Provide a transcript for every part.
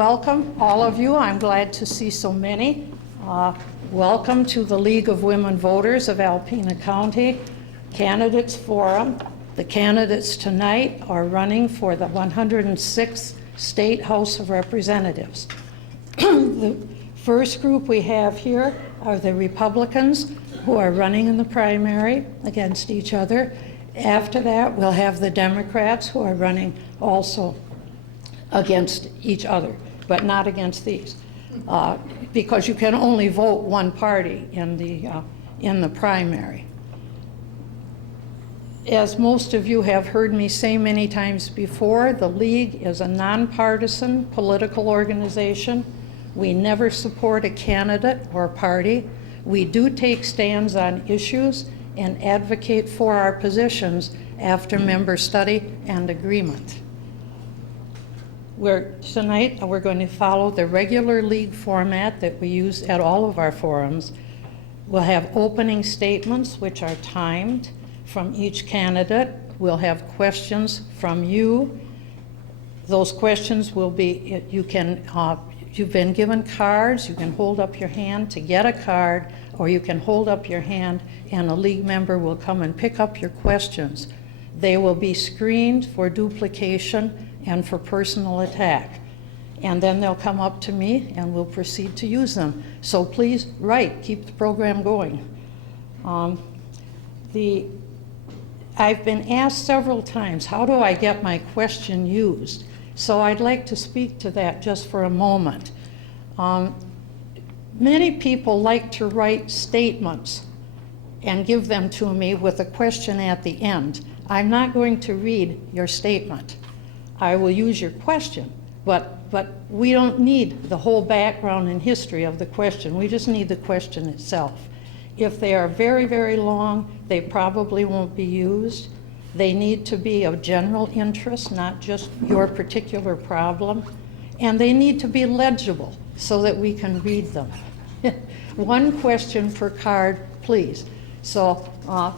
welcome, all of you. I'm glad to see so many. Welcome to the League of Women Voters of Alpena County Candidates Forum. The candidates tonight are running for the 106th State House of Representatives. The first group we have here are the Republicans who are running in the primary against each other. After that, we'll have the Democrats who are running also against each other, but not against these, because you can only vote one party in the primary. As most of you have heard me say many times before, the League is a nonpartisan political organization. We never support a candidate or party. We do take stands on issues and advocate for our positions after member study and agreement. Tonight we're going to follow the regular League format that we use at all of our forums. We'll have opening statements, which are timed, from each candidate. We'll have questions from you. Those questions will be, you've been given cards. You can hold up your hand to get a card, or you can hold up your hand and a League member will come and pick up your questions. They will be screened for duplication and for personal attack. And then they'll come up to me and we'll proceed to use them. So please write, keep the program going. I've been asked several times, how do I get my question used? So I'd like to speak to that just for a moment. Many people like to write statements and give them to me with a question at the end. I'm not going to read your statement. I will use your question, but we don't need the whole background and history of the question. We just need the question itself. If they are very, very long, they probably won't be used. They need to be of general interest, not just your particular problem. And they need to be legible so that we can read them. One question per card, please. So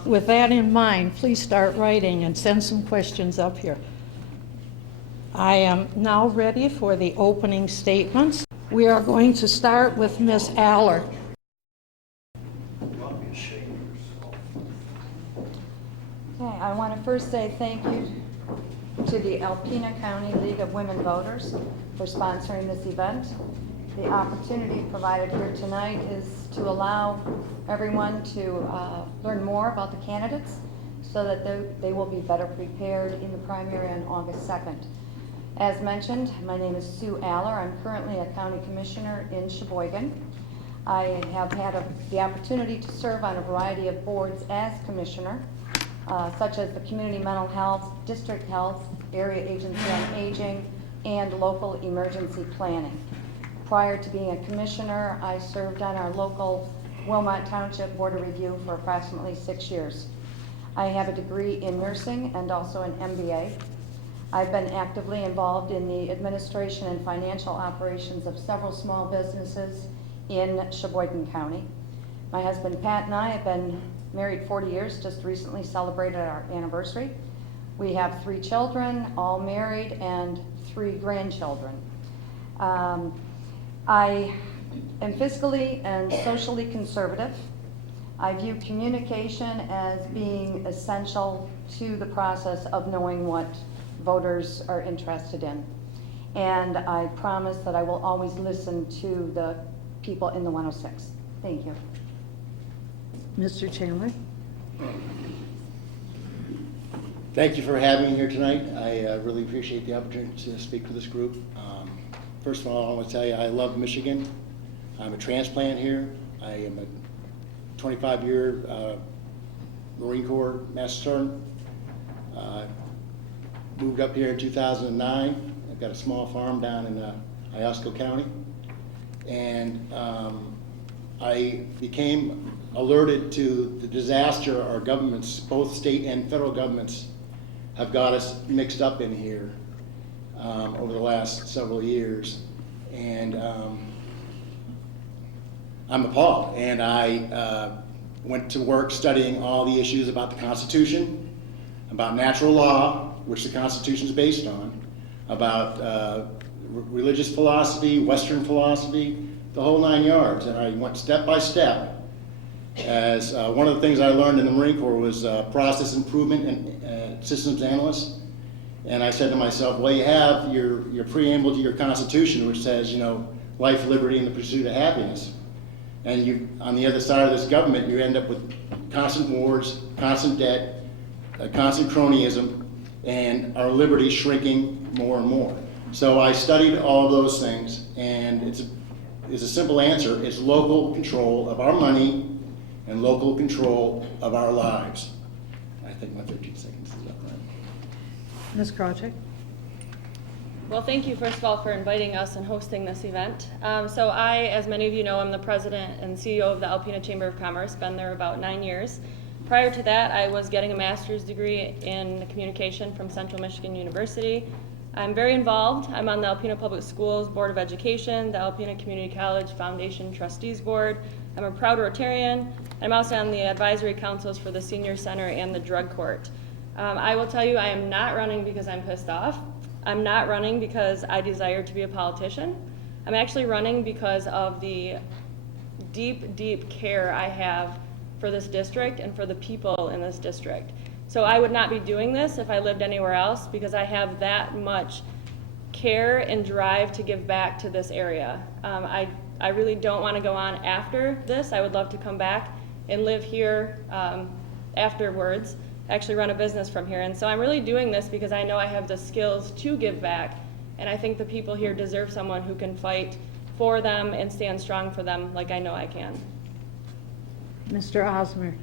with that in mind, please start writing and send some questions up here. I am now ready for the opening statements. We are going to start with Ms. Aller. Okay, I want to first say thank you to the Alpena County League of Women Voters for sponsoring this event. The opportunity provided here tonight is to allow everyone to learn more about the candidates so that they will be better prepared in the primary on August 2nd. As mentioned, my name is Sue Aller. I'm currently a county commissioner in Sheboygan. I have had the opportunity to serve on a variety of boards as commissioner, such as the Community Mental Health, District Health, Area Agency on Aging, and Local Emergency Planning. Prior to being a commissioner, I served on our local Wilmot Township Board of Review for approximately 6 years. I have a degree in nursing and also an MBA. I've been actively involved in the administration and financial operations of several small businesses in Sheboygan County. My husband Pat and I have been married 40 years, just recently celebrated our anniversary. We have 3 children, all married, and 3 grandchildren. I am fiscally and socially conservative. I view communication as being essential to the process of knowing what voters are interested in. And I promise that I will always listen to the people in the 106. Thank you. Mr. Chandler. Thank you for having me here tonight. I really appreciate the opportunity to speak with this group. First of all, I want to tell you I love Michigan. I'm a transplant here. I am a 25-year Marine Corps Master Sergeant. Moved up here in 2009. I've got a small farm down in Iosco County. And I became alerted to the disaster our governments, both state and federal governments, have got us mixed up in here over the last several years. And I'm appalled. And I went to work studying all the issues about the Constitution, about natural law, which the Constitution is based on, about religious philosophy, Western philosophy, the whole 9 yards. And I went step by step. As one of the things I learned in the Marine Corps was process improvement and systems analyst. And I said to myself, well, you have your preamble to your Constitution, which says, you know, life, liberty, and the pursuit of happiness. And you, on the other side of this government, you end up with constant wars, constant debt, constant cronyism, and our liberty shrinking more and more. So I studied all those things, and it's a simple answer. It's local control of our money and local control of our lives. I think my 13 seconds is up, right? Ms. Krawczyk? Well, thank you, first of all, for inviting us and hosting this event. So I, as many of you know, I'm the president and CEO of the Alpena Chamber of Commerce, been there about 9 years. Prior to that, I was getting a master's degree in communication from Central Michigan University. I'm very involved. I'm on the Alpena Public Schools Board of Education, the Alpena Community College Foundation Trustees Board. I'm a proud Rotarian. I'm also on the advisory councils for the Senior Center and the Drug Court. I will tell you, I am not running because I'm pissed off. I'm not running because I desire to be a politician. I'm actually running because of the deep, deep care I have for this district and for the people in this district. So I would not be doing this if I lived anywhere else, because I have that much care and drive to give back to this area. I really don't want to go on after this. I would love to come back and live here afterwards, actually run a business from here. And so I'm really doing this because I know I have the skills to give back, and I think the people here deserve someone who can fight for them and stand strong for them like I know I can. Mr. Osmer?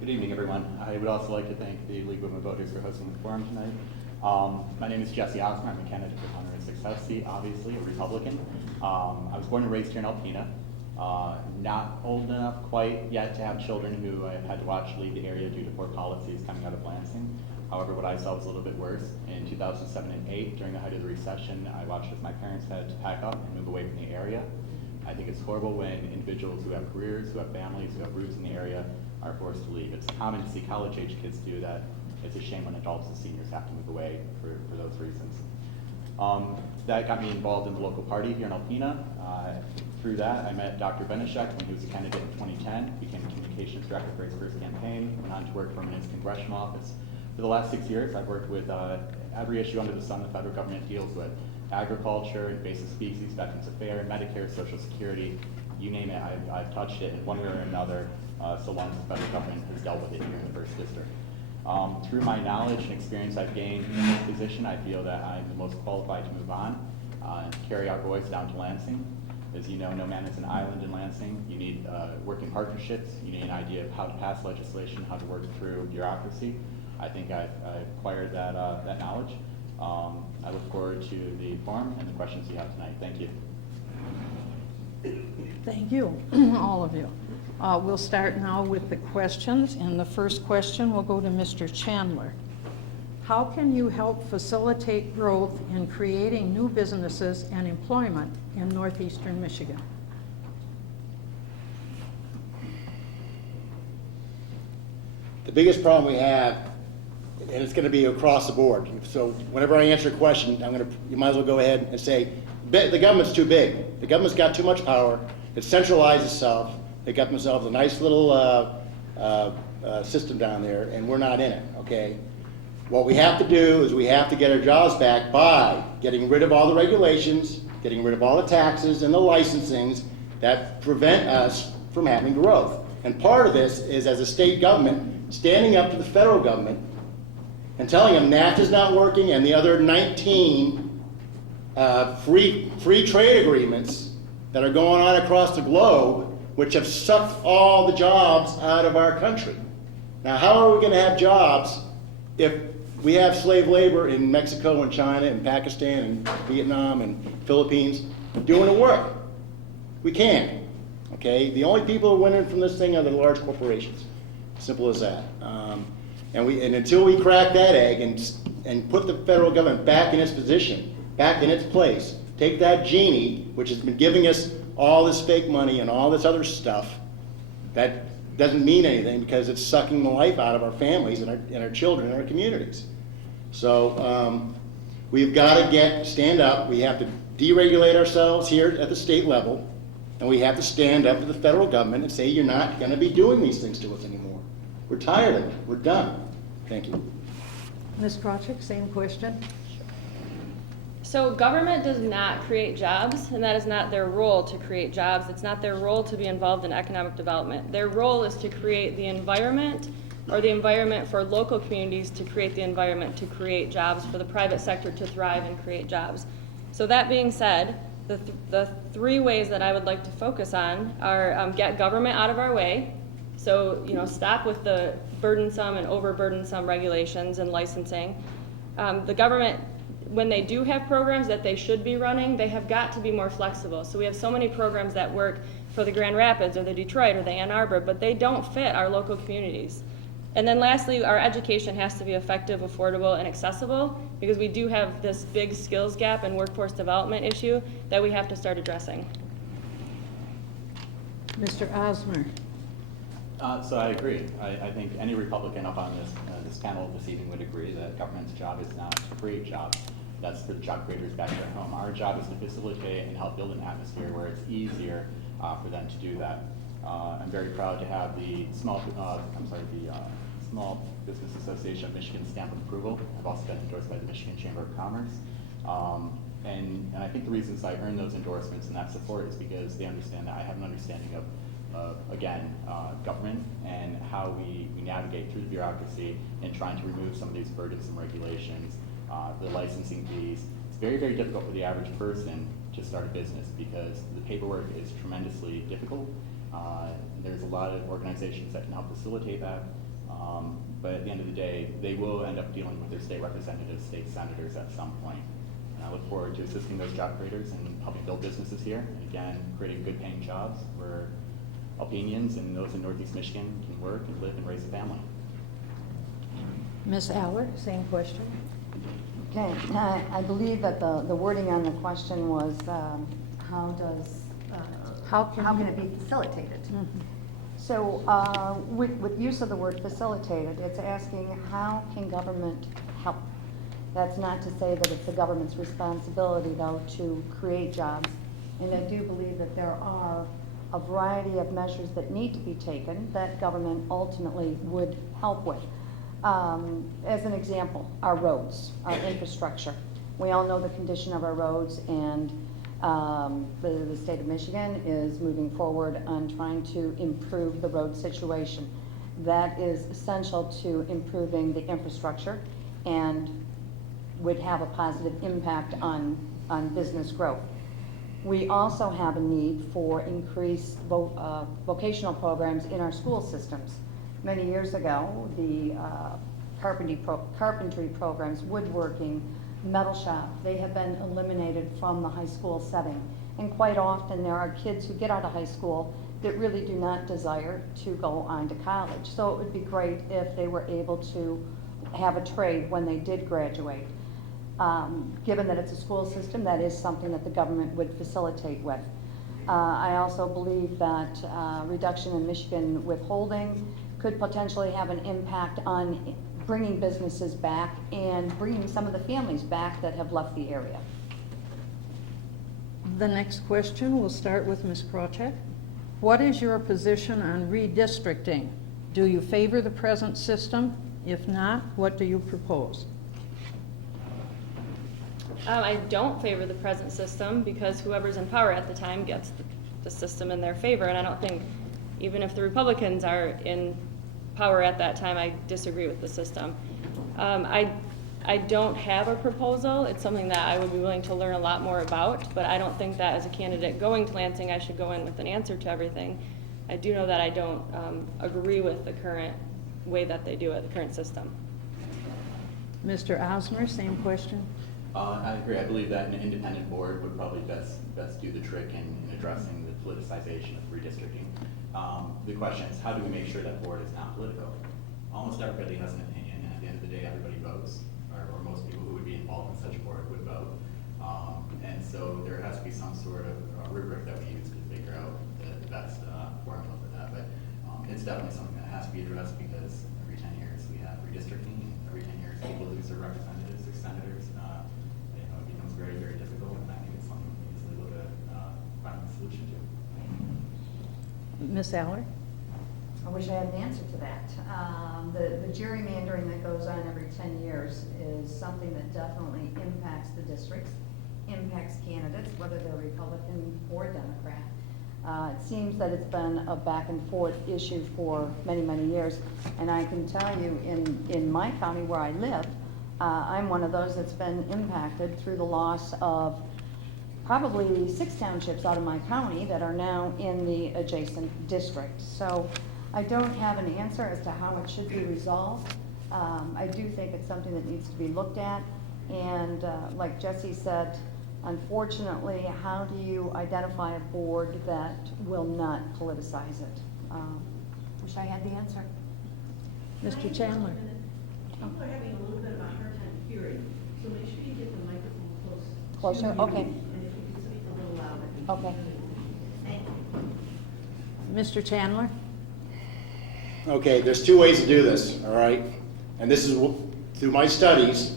Good evening, everyone. I would also like to thank the League of Women Voters for hosting the forum tonight. My name is Jesse Osmer. I'm a candidate for Congress Success seat, obviously, a Republican. I was born and raised here in Alpena. Not old enough quite yet to have children who I have had to watch leave the area due to poor policies coming out of Lansing. However, what I saw was a little bit worse. In 2007 and 8, during the height of the recession, I watched as my parents had to pack up and move away from the area. I think it's horrible when individuals who have careers, who have families, who have roots in the area are forced to leave. It's common to see college-age kids do that. It's a shame when adults and seniors have to move away for those reasons. That got me involved in the local party here in Alpena. Through that, I met Dr. Benishek when he was a candidate in 2010, became communications director for his first campaign, went on to work for him in his congressional office. For the last 6 years, I've worked with every issue under the sun the federal government deals with: agriculture, invasive species, Veterans Affairs, Medicare, Social Security, you name it, I've touched it in one way or another, so long as the federal government has dealt with it here in the first district. Through my knowledge and experience I've gained in this position, I feel that I'm the most qualified to move on and carry our voice down to Lansing. As you know, no man is an island in Lansing. You need working partnerships. You need an idea of how to pass legislation, how to work through bureaucracy. I think I've acquired that knowledge. I look forward to the forum and the questions you have tonight. Thank you. Thank you, all of you. We'll start now with the questions, and the first question will go to Mr. Chandler. How can you help facilitate growth in creating new businesses and employment in northeastern Michigan? The biggest problem we have, and it's going to be across the board. So whenever I answer a question, you might as well go ahead and say, the government's too big. The government's got too much power. It's centralized itself. They got themselves a nice little system down there, and we're not in it, okay? What we have to do is we have to get our jobs back by getting rid of all the regulations, getting rid of all the taxes and the licensings that prevent us from having growth. And part of this is, as a state government, standing up to the federal government and telling them NAFTA's not working and the other 19 free trade agreements that are going on across the globe, which have sucked all the jobs out of our country. Now, how are we going to have jobs if we have slave labor in Mexico and China and Pakistan and Vietnam and Philippines doing the work? We can't, okay? The only people who are winning from this thing are the large corporations. Simple as that. And until we crack that egg and put the federal government back in its position, back in its place, take that genie, which has been giving us all this fake money and all this other stuff, that doesn't mean anything because it's sucking the life out of our families and our children and our communities. So We've got to stand up. We have to deregulate ourselves here at the state level, and we have to stand up to the federal government and say, you're not going to be doing these things to us anymore. We're tired of it. We're done. Thank you. Ms. Krawczyk, same question. So government does not create jobs, and that is not their role to create jobs. It's not their role to be involved in economic development. Their role is to create the environment, or the environment for local communities to create the environment to create jobs, for the private sector to thrive and create jobs. So that being said, the three ways that I would like to focus on are get government out of our way. So, stop with the burdensome and overburdensome regulations and licensing. The government, when they do have programs that they should be running, they have got to be more flexible. So we have so many programs that work for the Grand Rapids or the Detroit or the Ann Arbor, but they don't fit our local communities. And then lastly, our education has to be effective, affordable, and accessible, because we do have this big skills gap and workforce development issue that we have to start addressing. Mr. Osmer. So I agree. I think any Republican up on this panel this evening would agree that government's job is not to create jobs. That's for the job creators back at home. Our job is to facilitate and help build an atmosphere where it's easier for them to do that. I'm very proud to have the Small Business Association of Michigan stamp of approval. I've also been endorsed by the Michigan Chamber of Commerce. And I think the reasons I earned those endorsements and that support is because they understand that I have an understanding of government and how we navigate through the bureaucracy and trying to remove some of these burdensome regulations, the licensing fees. It's very, very difficult for the average person to start a business because the paperwork is tremendously difficult. There's a lot of organizations that can help facilitate that, but at the end of the day, they will end up dealing with their state representatives, state senators at some point. And I look forward to assisting those job creators and helping build businesses here, and again, creating good paying jobs where Alpenians and those in Northeast Michigan can work and live and raise a family. Ms. Aller, same question. Okay, I believe that the wording on the question was, how can it be facilitated? Mhm. So with use of the word facilitated, it's asking how can government help? That's not to say that it's the government's responsibility, though, to create jobs. And I do believe that there are a variety of measures that need to be taken that government ultimately would help with. As an example, our roads, our infrastructure. We all know the condition of our roads, and the state of Michigan is moving forward on trying to improve the road situation. That is essential to improving the infrastructure and would have a positive impact on business growth. We also have a need for increased vocational programs in our school systems. Many years ago, the carpentry programs, woodworking, metal shop, they have been eliminated from the high school setting. And quite often there are kids who get out of high school that really do not desire to go on to college. So it would be great if they were able to have a trade when they did graduate. Given that it's a school system, that is something that the government would facilitate with. I also believe that reduction in Michigan withholding could potentially have an impact on bringing businesses back and bringing some of the families back that have left the area. The next question will start with Ms. Krawczyk. What is your position on redistricting? Do you favor the present system? If not, what do you propose? I don't favor the present system because whoever's in power at the time gets the system in their favor, and I don't think, even if the Republicans are in power at that time, I disagree with the system. I don't have a proposal. It's something that I would be willing to learn a lot more about, but I don't think that as a candidate going to Lansing, I should go in with an answer to everything. I do know that I don't agree with the current way that they do it, the current system. Mr. Osmer, same question. I agree. I believe that an independent board would probably best do the trick in addressing the politicization of redistricting. The question is, how do we make sure that board is not political? Almost everybody has an opinion, and at the end of the day, everybody votes, or most people who would be involved in such a board would vote. And so there has to be some sort of rubric that we use to figure out the best formula for that. But it's definitely something that has to be addressed because every 10 years we have redistricting, and every 10 years people lose their representatives, their senators. Ms. Aller? I wish I had an answer to that. The gerrymandering that goes on every 10 years is something that definitely impacts the districts, impacts candidates, whether they're Republican or Democrat. It seems that it's been a back and forth issue for many, many years. And I can tell you, in my county where I live, I'm one of those that's been impacted through the loss of probably 6 townships out of my county that are now in the adjacent district. So I don't have an answer as to how it should be resolved. I do think it's something that needs to be looked at. And like Jesse said, unfortunately, how do you identify a board that will not politicize it? Wish I had the answer. Mr. Chandler? People are having a little bit of a hard time hearing, so make sure you get the microphone close. Closer? to you, Okay. And if you can speak a little louder. Okay. Thank you. Mr. Chandler? Okay, there's 2 ways to do this, all right? And this is, through my studies,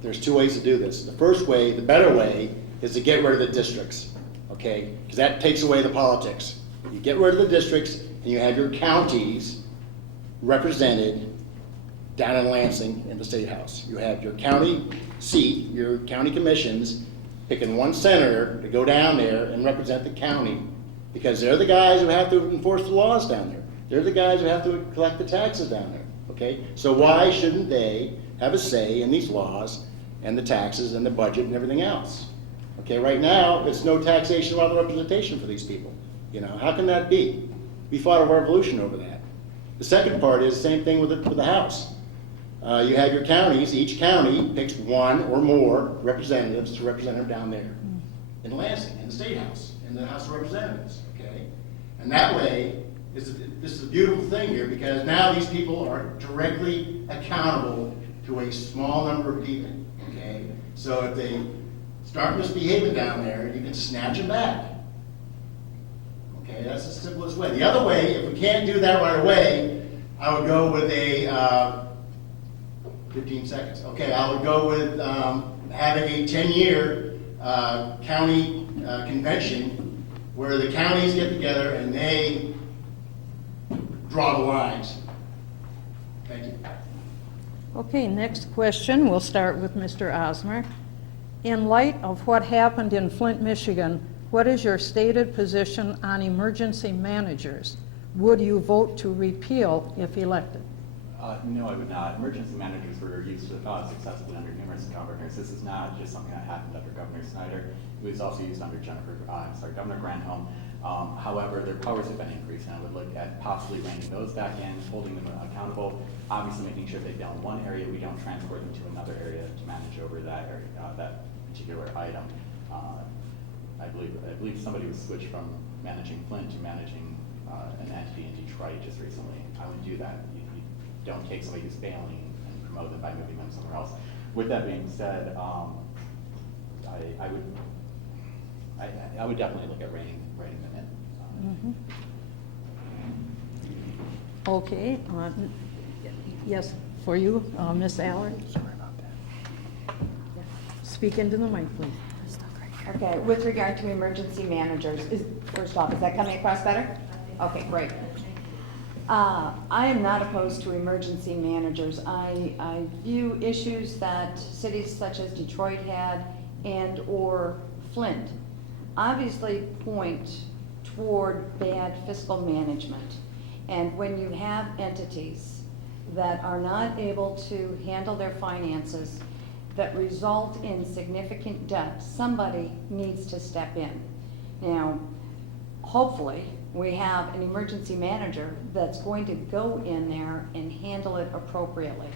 there's 2 ways to do this. The first way, the better way, is to get rid of the districts, okay? Because that takes away the politics. You get rid of the districts, and you have your counties represented down in Lansing in the State House. You have your county seat, your county commissions, picking one senator to go down there and represent the county, because they're the guys who have to enforce the laws down there. They're the guys who have to collect the taxes down there, okay? So why shouldn't they have a say in these laws and the taxes and the budget and everything else? Okay, right now, it's no taxation without representation for these people. You know, how can that be? We fought a revolution over that. The second part is the same thing with the House. You have your counties, each county picks 1 or more representatives to represent them down there in Lansing, in the State House, in the House of Representatives, okay? And that way, this is a beautiful thing here, because now these people are directly accountable to a small number of people, okay? So if they start misbehaving down there, you can snatch them back. Okay, that's the simplest way. The other way, if we can't do that right away, I would go with a, 15 seconds. Okay, I would go with having a 10-year county convention where the counties get together and they draw the lines. Thank you. Okay, next question. We'll start with Mr. Osmer. In light of what happened in Flint, Michigan, what is your stated position on emergency managers? Would you vote to repeal if elected? No, I would not. Emergency managers were used successfully under numerous governors. This is not just something that happened under Governor Snyder. It was also used under Governor Granholm. However, their powers have been increased, and I would look at possibly reining those back in, holding them accountable, obviously making sure they fail in one area, we don't transfer them to another area to manage over that area, that particular item. I believe somebody was switched from managing Flint to managing an entity in Detroit just recently. I would do that. You don't take somebody who's failing and promote them by moving them somewhere else. With that being said, I would definitely look at reining them in. Okay, yes, for you, Ms. Allard. Sorry about that. Speak into the mic, please. Okay, with regard to emergency managers, first off, is that coming across better? Okay, great. I am not opposed to emergency managers. I view issues that cities such as Detroit had and or Flint obviously point toward bad fiscal management. And when you have entities that are not able to handle their finances, that result in significant debt, somebody needs to step in. Now, hopefully, we have an emergency manager that's going to go in there and handle it appropriately.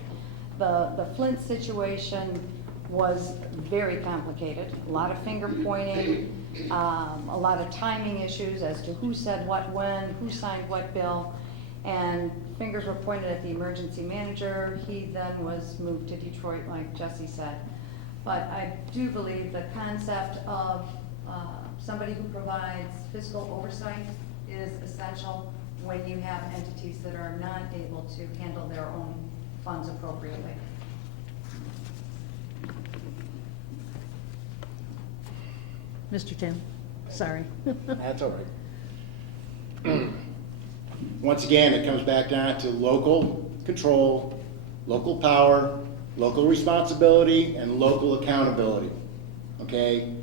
The Flint situation was very complicated, a lot of finger pointing, a lot of timing issues as to who said what when, who signed what bill, and fingers were pointed at the emergency manager. He then was moved to Detroit, like Jesse said. But I do believe the concept of somebody who provides fiscal oversight is essential when you have entities that are not able to handle their own funds appropriately. Mr. Tim, sorry. That's all right. once again, it comes back down to local control, local power, local responsibility, and local accountability, okay?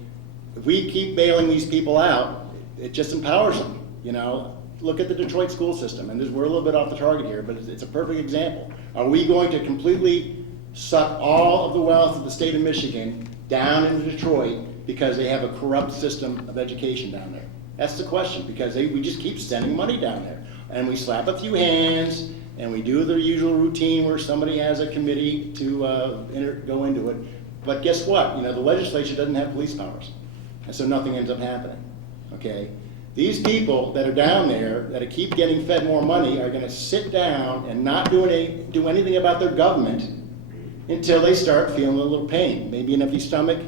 If we keep bailing these people out, it just empowers them, you know? Look at the Detroit school system, and we're a little bit off the target here, but it's a perfect example. Are we going to completely suck all of the wealth of the state of Michigan down into Detroit because they have a corrupt system of education down there? That's the question, because we just keep sending money down there. And we slap a few hands, and we do the usual routine where somebody has a committee to go into it. But guess what? You know, the legislature doesn't have police powers, and so nothing ends up happening, okay? These people that are down there that keep getting fed more money are gonna sit down and not do anything about their government until they start feeling a little pain, maybe an empty stomach,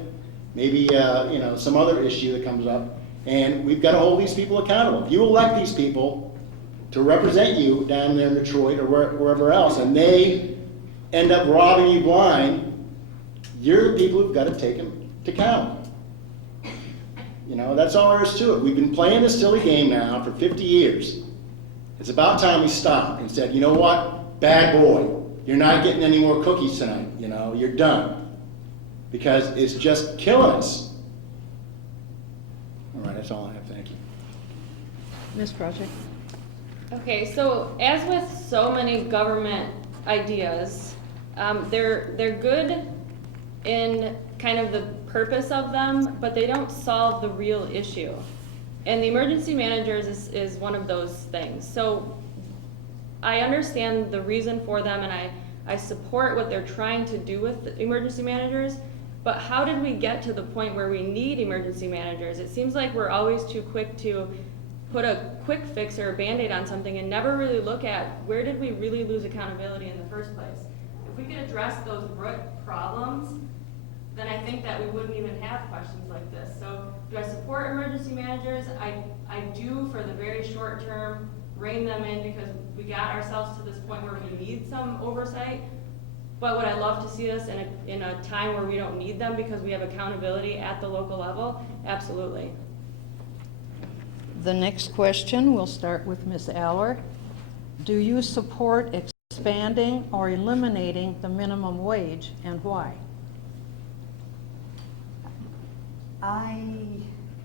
maybe you know, some other issue that comes up, and we've got to hold these people accountable. If you elect these people to represent you down there in Detroit or wherever else, and they end up robbing you blind, you're the people who've got to take them to count. You know, that's all there is to it. We've been playing this silly game now for 50 years. It's about time we stopped and said, you know what, bad boy, you're not getting any more cookies tonight, you know, you're done. Because it's just killing us. All right, that's all I have, thank you. Ms. Project? Okay, so as with so many government ideas, they're good in kind of the purpose of them, but they don't solve the real issue. And the emergency managers is one of those things. So I understand the reason for them, and I support what they're trying to do with the emergency managers, but how did we get to the point where we need emergency managers? It seems like we're always too quick to put a quick fix or a Band-Aid on something and never really look at where did we really lose accountability in the first place. If we could address those root problems, then I think that we wouldn't even have questions like this. So do I support emergency managers? I do for the very short term, rein them in because we got ourselves to this point where we need some oversight. But would I love to see us in a time where we don't need them because we have accountability at the local level? Absolutely. The next question, we'll start with Ms. Aller. Do you support expanding or eliminating the minimum wage, and why? I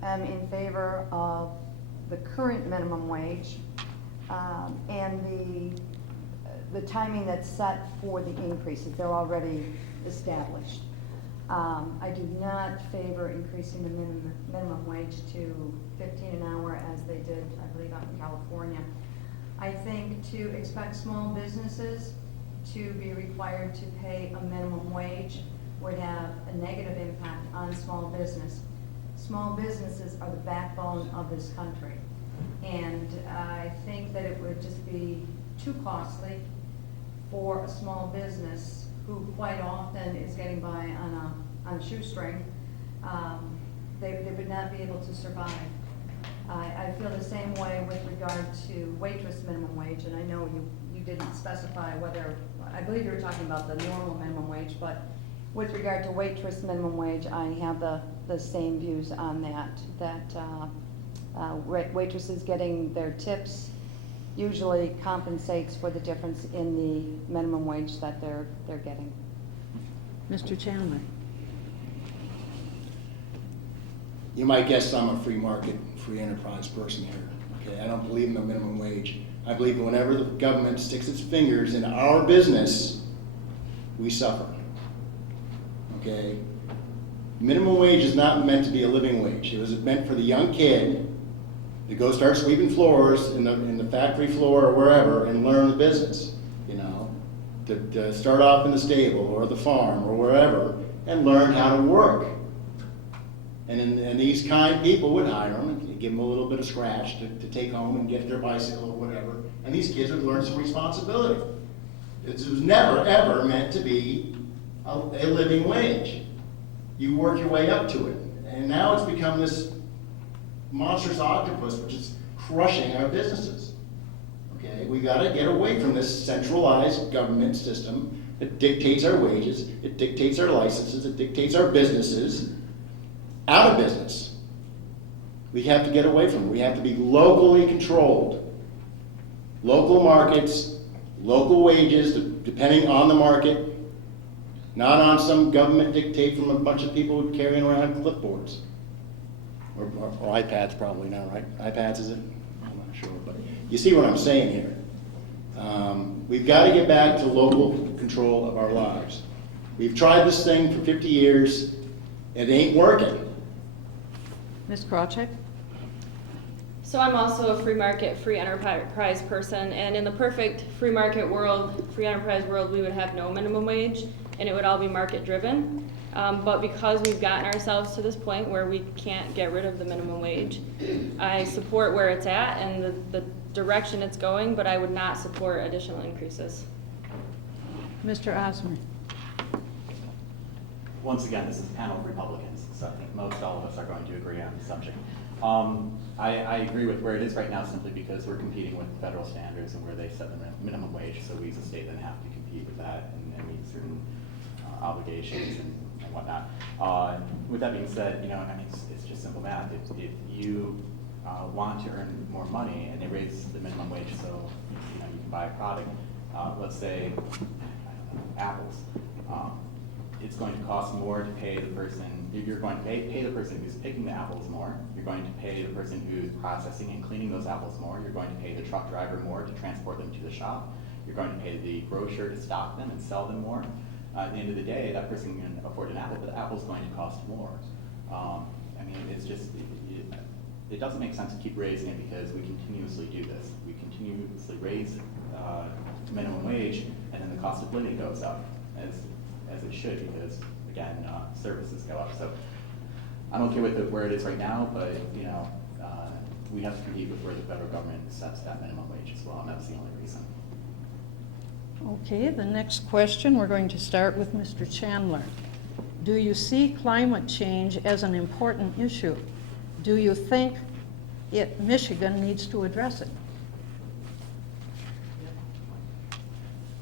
am in favor of the current minimum wage and the timing that's set for the increases. They're already established. I do not favor increasing the minimum wage to 15 an hour as they did, I believe, out in California. I think to expect small businesses to be required to pay a minimum wage would have a negative impact on small business. Small businesses are the backbone of this country. And I think that it would just be too costly for a small business who quite often is getting by on a shoestring. They would not be able to survive. I feel the same way with regard to waitress minimum wage, and I know you didn't specify whether, I believe you were talking about the normal minimum wage, but with regard to waitress minimum wage, I have the same views on that waitresses getting their tips usually compensates for the difference in the minimum wage that they're getting. Mr. Chandler? You might guess I'm a free market, free enterprise person here. Okay, I don't believe in the minimum wage. I believe that whenever the government sticks its fingers in our business, we suffer. Okay? Minimum wage is not meant to be a living wage. It was meant for the young kid to go start sweeping floors in the factory floor or wherever and learn the business, you know, to start off in the stable or the farm or wherever and learn how to work. And these kind people would hire them and give them a little bit of scratch to take home and get their bicycle or whatever. And these kids would learn some responsibility. It was never, ever meant to be a living wage. You work your way up to it. And now it's become this monstrous octopus which is crushing our businesses. Okay, we got to get away from this centralized government system that dictates our wages, it dictates our licenses, it dictates our businesses out of business. We have to get away from it. We have to be locally controlled. local markets, local wages, depending on the market, not on some government dictate from a bunch of people carrying around clipboards. Or iPads probably now, right? iPads, is it? I'm not sure, but you see what I'm saying here. We've got to get back to local control of our lives. We've tried this thing for 50 years. It ain't working. Ms. Krawcheck? So I'm also a free market, free enterprise person, and in the perfect free market world, free enterprise world, we would have no minimum wage, and it would all be market driven. But because we've gotten ourselves to this point where we can't get rid of the minimum wage, I support where it's at and the direction it's going, but I would not support additional increases. Mr. Osmer? Once again, this is a panel of Republicans, so I think most all of us are going to agree on the subject. I agree with where it is right now simply because we're competing with federal standards and where they set the minimum wage, so we as a state then have to compete with that and meet certain obligations and whatnot. With that being said, I mean, it's just simple math. If you want to earn more money and they raise the minimum wage so you can buy a product, let's say, apples, it's going to cost more to pay the person, you're going to pay the person who's picking the apples more, you're going to pay the person who's processing and cleaning those apples more, you're going to pay the truck driver more to transport them to the shop, you're going to pay the grocer to stock them and sell them more. At the end of the day, that person can afford an apple, but the apple's going to cost more. I mean, it's just, it doesn't make sense to keep raising it because we continuously do this. We continuously raise minimum wage, and then the cost of living goes up, as it should, because, again, services go up. So I'm okay with where it is right now, but, we have to compete with where the federal government sets that minimum wage as well, and that's the only reason. Okay, the next question, we're going to start with Mr. Chandler. Do you see climate change as an important issue? Do you think Michigan needs to address it?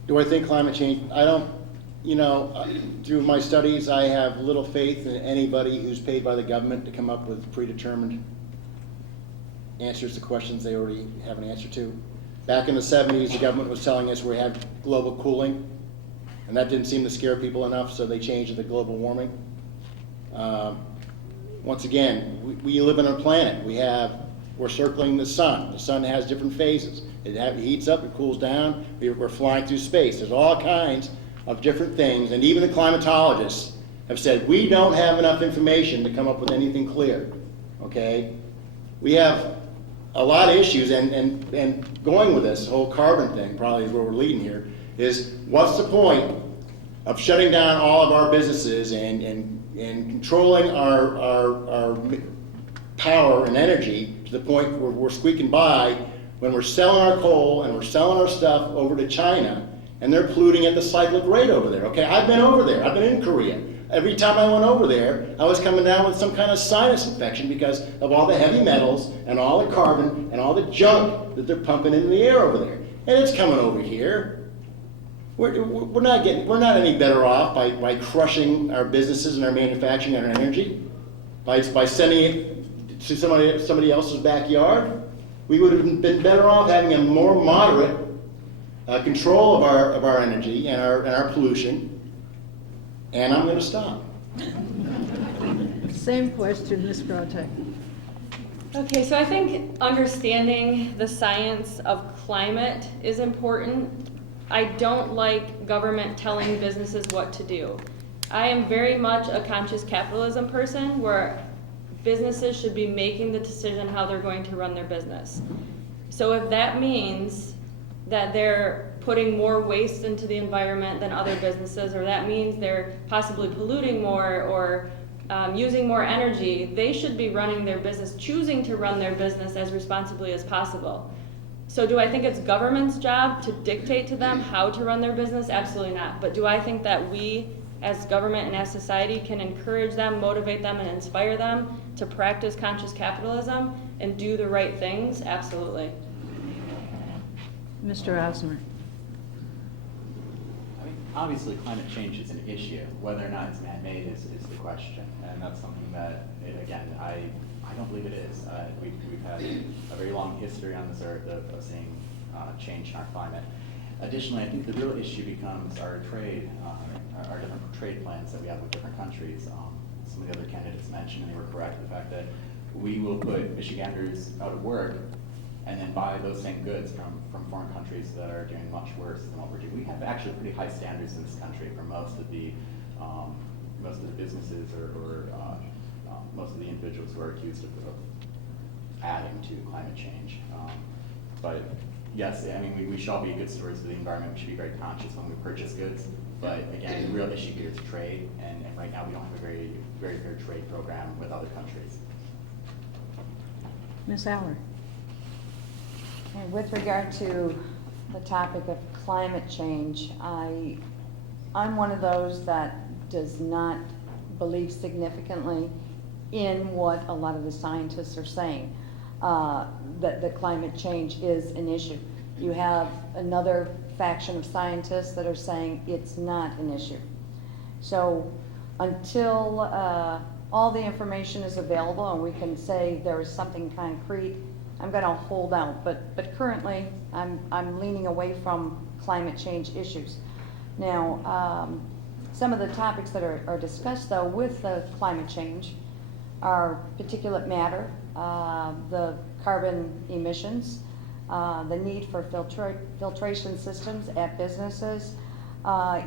Do I think climate change? I don't, through my studies, I have little faith in anybody who's paid by the government to come up with predetermined answers to questions they already have an answer to. Back in the 70s, the government was telling us we had global cooling, and that didn't seem to scare people enough, so they changed it to global warming. Once again, we live on a planet. We're circling the sun. The sun has different phases. It heats up, it cools down, we're flying through space. There's all kinds of different things, and even the climatologists have said, we don't have enough information to come up with anything clear, okay? We have a lot of issues, and going with this whole carbon thing, probably is where we're leading here, is what's the point of shutting down all of our businesses and controlling our power and energy to the point where we're squeaking by when we're selling our coal and we're selling our stuff over to China, and they're polluting at the cyclic rate over there, okay? I've been over there, I've been in Korea. Every time I went over there, I was coming down with some kind of sinus infection because of all the heavy metals and all the carbon and all the junk that they're pumping into the air over there. And it's coming over here. We're not any better off by crushing our businesses and our manufacturing and our energy, by sending it to somebody else's backyard. We would have been better off having a more moderate control of our energy and our pollution. And I'm going to stop. Same question, Ms. Grotek. Okay, so I think understanding the science of climate is important. I don't like government telling businesses what to do. I am very much a conscious capitalism person where businesses should be making the decision how they're going to run their business. So if that means that they're putting more waste into the environment than other businesses, or that means they're possibly polluting more or using more energy, they should be running their business, choosing to run their business as responsibly as possible. So do I think it's government's job to dictate to them how to run their business? Absolutely not. But do I think that we as government and as society can encourage them, motivate them, and inspire them to practice conscious capitalism and do the right things? Absolutely. Mr. Osmer. I mean, obviously, climate change is an issue. Whether or not it's man-made is the question, and that's something that, again, I don't believe it is. We've had a very long history on this earth of seeing change in our climate. Additionally, I think the real issue becomes our trade, our different trade plans that we have with different countries. Some of the other candidates mentioned, and they were correct, the fact that we will put Michiganders out of work and then buy those same goods from foreign countries that are doing much worse than what we're doing. We have actually pretty high standards in this country for most of the businesses or most of the individuals who are accused of adding to climate change. But yes, I mean, we should all be good stewards of the environment. We should be very conscious when we purchase goods. But again, the real issue here is trade, and right now we don't have a very fair trade program with other countries. Ms. Aller? And with regard to the topic of climate change, I'm one of those that does not believe significantly in what a lot of the scientists are saying, that climate change is an issue. You have another faction of scientists that are saying it's not an issue. So until all the information is available and we can say there is something concrete, I'm going to hold out. But currently, I'm leaning away from climate change issues. Now, some of the topics that are discussed, though, with the climate change are particulate matter, the carbon emissions, the need for filtration systems at businesses.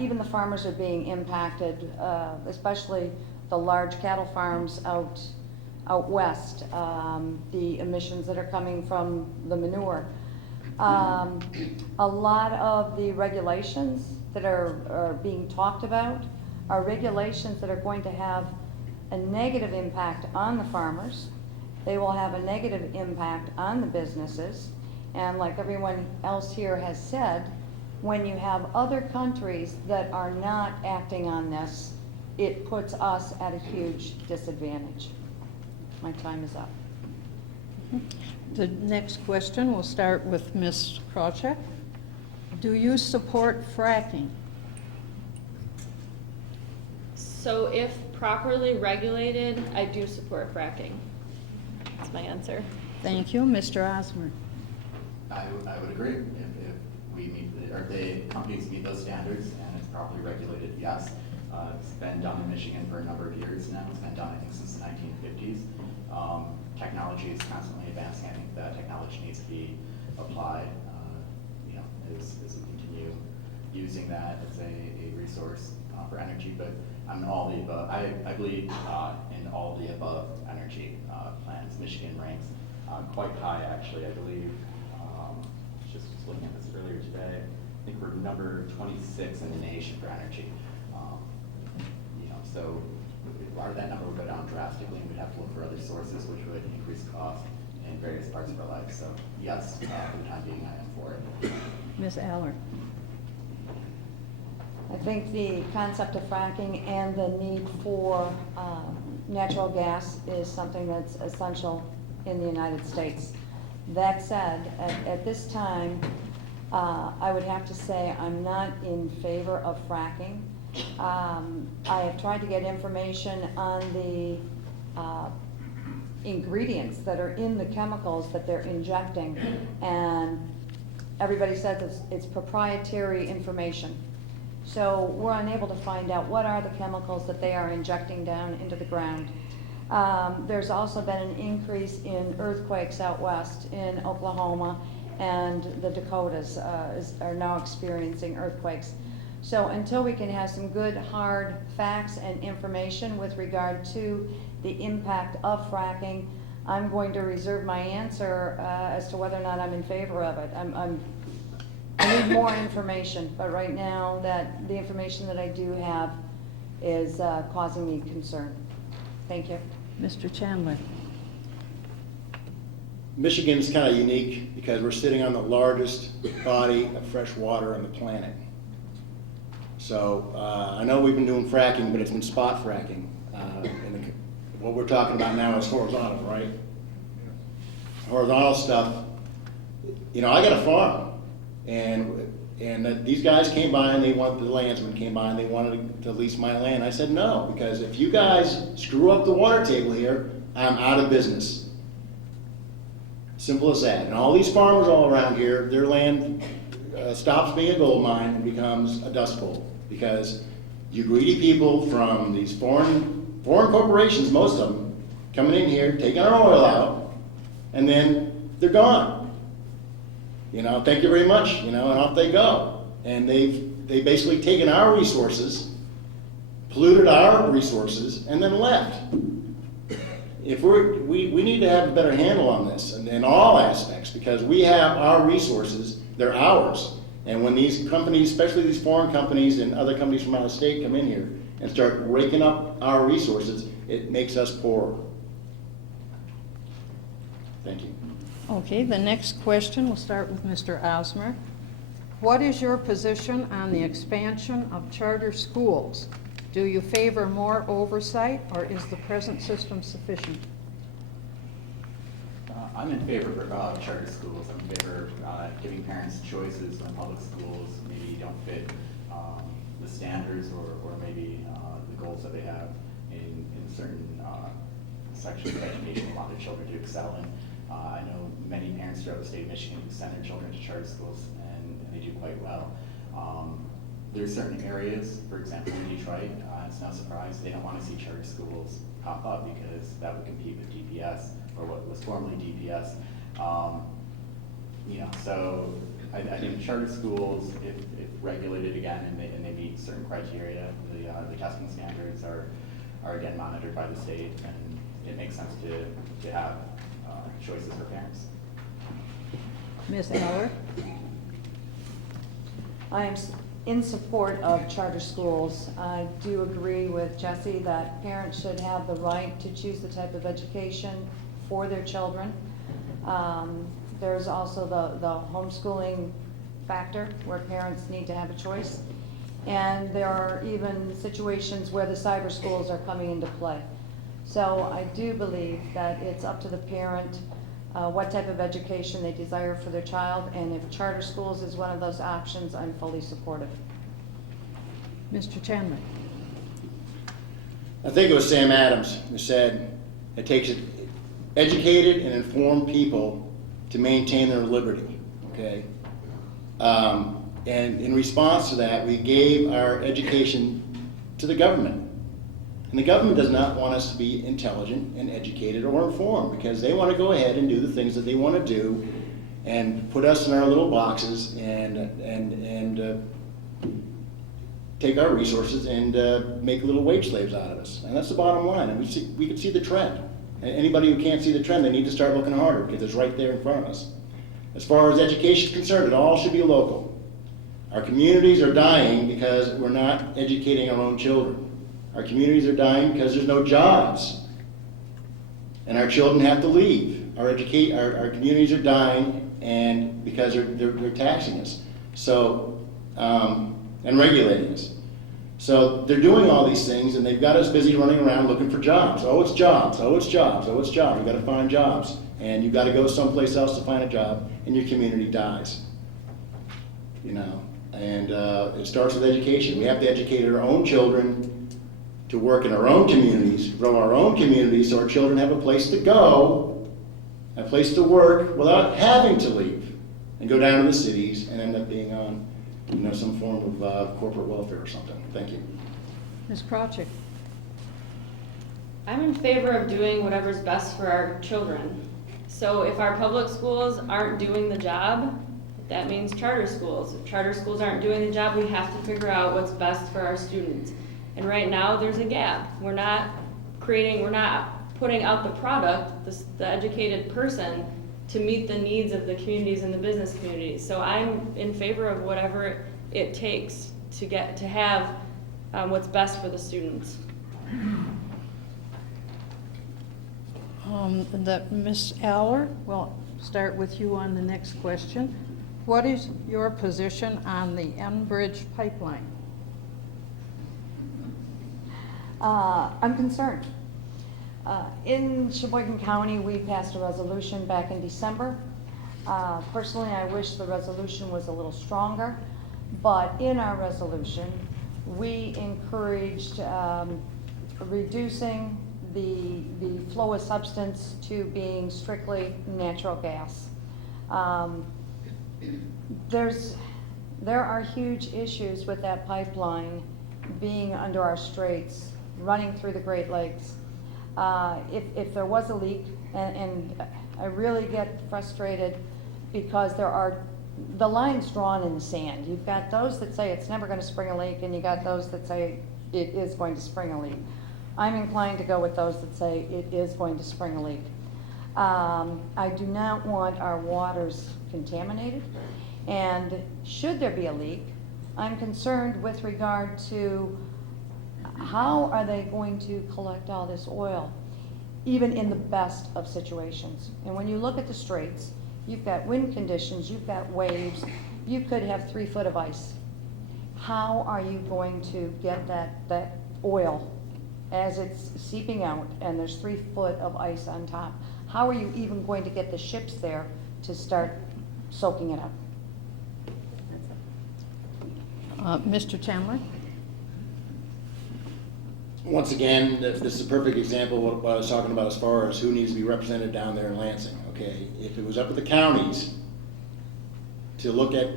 Even the farmers are being impacted, especially the large cattle farms out west, the emissions that are coming from the manure. A lot of the regulations that are being talked about are regulations that are going to have a negative impact on the farmers. They will have a negative impact on the businesses. And like everyone else here has said, when you have other countries that are not acting on this, it puts us at a huge disadvantage. My time is up. The next question will start with Ms. Krawcheck. Do you support fracking? So if properly regulated, I do support fracking. That's my answer. Thank you. Mr. Osmer? I would agree. If we meet, or if the companies meet those standards and it's properly regulated, yes. It's been done in Michigan for a number of years now. It's been done, I think, since the 1950s. Technology is constantly advancing. I think that technology needs to be applied, as we continue using that as a resource for energy. But I'm all the above. I believe in all the above energy plans. Michigan ranks quite high, actually. I believe, just looking at this earlier today, I think we're number 26 in the nation for energy. So part of that number would go down drastically, and we'd have to look for other sources, which would increase cost in various parts of our life. So yes, for the time being, I am for it. Ms. Aller? I think the concept of fracking and the need for natural gas is something that's essential in the United States. That said, at this time, I would have to say I'm not in favor of fracking. I have tried to get information on the ingredients that are in the chemicals that they're injecting, and everybody says it's proprietary information. So we're unable to find out what are the chemicals that they are injecting down into the ground. There's also been an increase in earthquakes out west in Oklahoma, and the Dakotas are now experiencing earthquakes. So until we can have some good hard facts and information with regard to the impact of fracking, I'm going to reserve my answer as to whether or not I'm in favor of it. I need more information, but right now that the information that I do have is causing me concern. Thank you. Mr. Chandler? Michigan's kind of unique because we're sitting on the largest body of fresh water on the planet. So I know we've been doing fracking, but it's been spot fracking. What we're talking about now is horizontal, right? Horizontal stuff. I got a farm, and these guys came by and the landsmen came by and they wanted to lease my land. I said no, because if you guys screw up the water table here, I'm out of business. Simple as that. And all these farmers all around here, their land stops being a gold mine and becomes a dust bowl. Because you greedy people from these foreign corporations, most of them, coming in here, taking our oil out, and then they're gone. You know, thank you very much, you know, and off they go. And they've basically taken our resources, polluted our resources, and then left. If we need to have a better handle on this in all aspects, because we have our resources, they're ours. And when these companies, especially these foreign companies and other companies from out of state come in here and start raking up our resources, it makes us poorer. Thank you. Okay, the next question, we'll start with Mr. Osmer. What is your position on the expansion of charter schools? Do you favor more oversight, or is the present system sufficient? I'm in favor of charter schools. I'm in favor of giving parents choices when public schools maybe don't fit the standards or maybe the goals that they have in certain sections of education they want their children to excel in. I know many parents throughout the state of Michigan who send their children to charter schools and they do quite well. There's certain areas, for example, in Detroit, it's no surprise they don't want to see charter schools pop up because that would compete with DPS, or what was formerly DPS. You know, so I think charter schools, if regulated again and they meet certain criteria, the testing standards are again monitored by the state, and it makes sense to have choices for parents. Ms. Eller? I am in support of charter schools. I do agree with Jesse that parents should have the right to choose the type of education for their children. There's also the homeschooling factor where parents need to have a choice. And there are even situations where the cyber schools are coming into play. So I do believe that it's up to the parent what type of education they desire for their child, and if charter schools is one of those options, I'm fully supportive. Mr. Chandler? I think it was Sam Adams who said it takes educated and informed people to maintain their liberty, okay? And in response to that, we gave our education to the government. And the government does not want us to be intelligent and educated or informed, because they want to go ahead and do the things that they want to do and put us in our little boxes and take our resources and make little wage slaves out of us. And that's the bottom line. And we can see the trend. And anybody who can't see the trend, they need to start looking harder, because it's right there in front of us. As far as education is concerned, it all should be local. Our communities are dying because we're not educating our own children. Our communities are dying because there's no jobs, and our children have to leave. Our communities are dying, and because they're taxing us, so and regulating us. So they're doing all these things, and they've got us busy running around looking for jobs. Oh, it's jobs. Oh, it's jobs. Oh, it's jobs. We've got to find jobs, and you've got to go someplace else to find a job, and your community dies. You know, and it starts with education. We have to educate our own children to work in our own communities, grow our own communities, so our children have a place to go, a place to work without having to leave and go down to the cities and end up being on, you know, some form of corporate welfare or something. Thank you. Ms. Krawczyk? I'm in favor of doing whatever's best for our children. So if our public schools aren't doing the job, that means charter schools. If charter schools aren't doing the job, we have to figure out what's best for our students. And right now, there's a gap. We're not putting out the product, the educated person, to meet the needs of the communities and the business communities. So I'm in favor of whatever it takes to have what's best for the students. Ms. Aller, we'll start with you on the next question. What is your position on the Enbridge pipeline? I'm concerned. In Sheboygan County, we passed a resolution back in December. Personally, I wish the resolution was a little stronger, but in our resolution, we encouraged reducing the flow of substance to being strictly natural gas. There are huge issues with that pipeline being under our straits, running through the Great Lakes. If there was a leak, and I really get frustrated because the line's drawn in the sand. You've got those that say it's never going to spring a leak, and you got those that say it is going to spring a leak. I'm inclined to go with those that say it is going to spring a leak. I do not want our waters contaminated, and should there be a leak, I'm concerned with regard to how are they going to collect all this oil, even in the best of situations. And when you look at the straits, you've got wind conditions, you've got waves, you could have 3 foot of ice. How are you going to get that oil as it's seeping out and there's 3 foot of ice on top? How are you even going to get the ships there to start soaking it up? Mr. Chandler? Once again, this is a perfect example of what I was talking about as far as who needs to be represented down there in Lansing, okay? If it was up to the counties to look at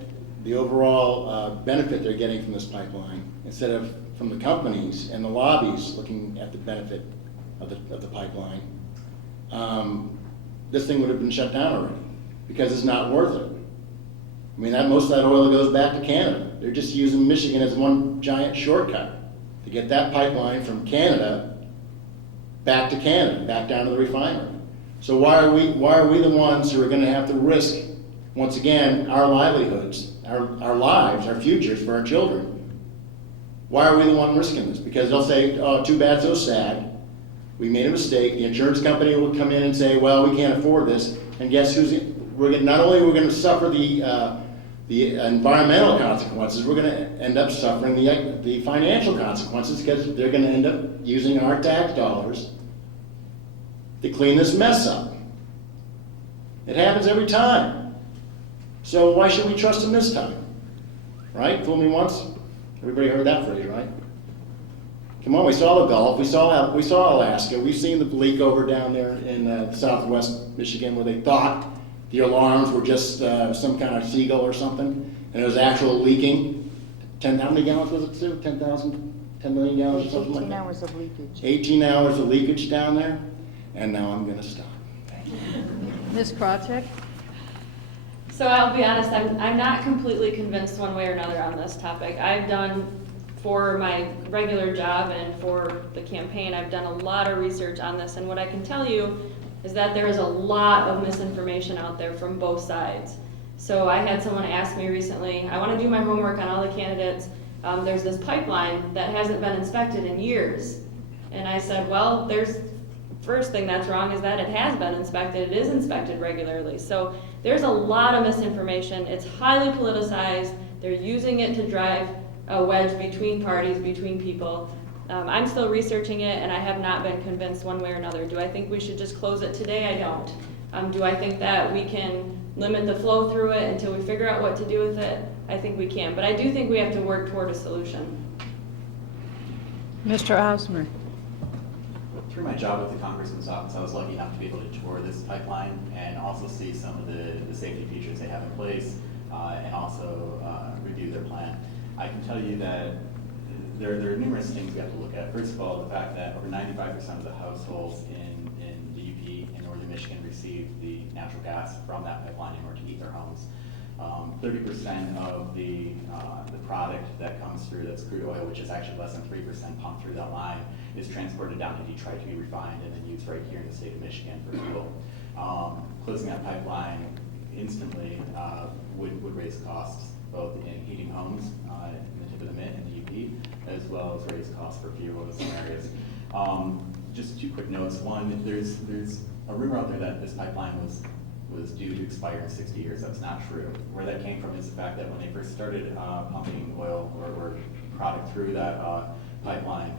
the overall benefit they're getting from this pipeline, instead of from the companies and the lobbies looking at the benefit of the pipeline, this thing would have been shut down already, because it's not worth it. I mean, most of that oil goes back to Canada. They're just using Michigan as one giant shortcut to get that pipeline from Canada back to Canada, back down to the refinery. So why are we the ones who are going to have to risk, once again, our livelihoods, our lives, our futures for our children? Why are we the one risking this? Because they'll say, oh, too bad, so sad. We made a mistake. The insurance company will come in and say, well, we can't afford this. And guess who's, not only are we going to suffer the environmental consequences, we're going to end up suffering the financial consequences, because they're going to end up using our tax dollars to clean this mess up. It happens every time. So why should we trust them this time? Right? Fool me once. Everybody heard that phrase, right? Come on, we saw the Gulf, we saw Alaska, we've seen the leak over down there in southwest Michigan where they thought the alarms were just some kind of seagull or something, and it was actual leaking. How many gallons was it, Sue? 10 million gallons or something like 18 that? hours of leakage. 18 hours of leakage down there, and now I'm going to stop. Ms. Krajcek? So I'll be honest, I'm not completely convinced one way or another on this topic. I've done, for my regular job and for the campaign, I've done a lot of research on this, and what I can tell you is that there is a lot of misinformation out there from both sides. So I had someone ask me recently, I want to do my homework on all the candidates. There's this pipeline that hasn't been inspected in years. And I said, well, first thing that's wrong is that it has been inspected. It is inspected regularly. So there's a lot of misinformation. It's highly politicized. They're using it to drive a wedge between parties, between people. I'm still researching it, and I have not been convinced one way or another. Do I think we should just close it today? I don't. Do I think that we can limit the flow through it until we figure out what to do with it? I think we can, but I do think we have to work toward a solution. Mr. Osmer? Through my job with the Congressman's office, I was lucky enough to be able to tour this pipeline and also see some of the safety features they have in place, and also review their plan. I can tell you that there are numerous things we have to look at. First of all, the fact that over 95% of the households in the UP in northern Michigan receive the natural gas from that pipeline in order to heat their homes. 30% of the product that comes through, that's crude oil, which is actually less than 3% pumped through that line, is transported down to Detroit to be refined and then used right here in the state of Michigan for fuel. Closing that pipeline instantly would raise costs, both in heating homes in the tip of the Mitt in the UP, as well as raise costs for fuel in some areas. Just 2 quick notes. One, there's a rumor out there that this pipeline was due to expire in 60 years. That's not true. Where that came from is the fact that when they first started pumping oil or product through that pipeline,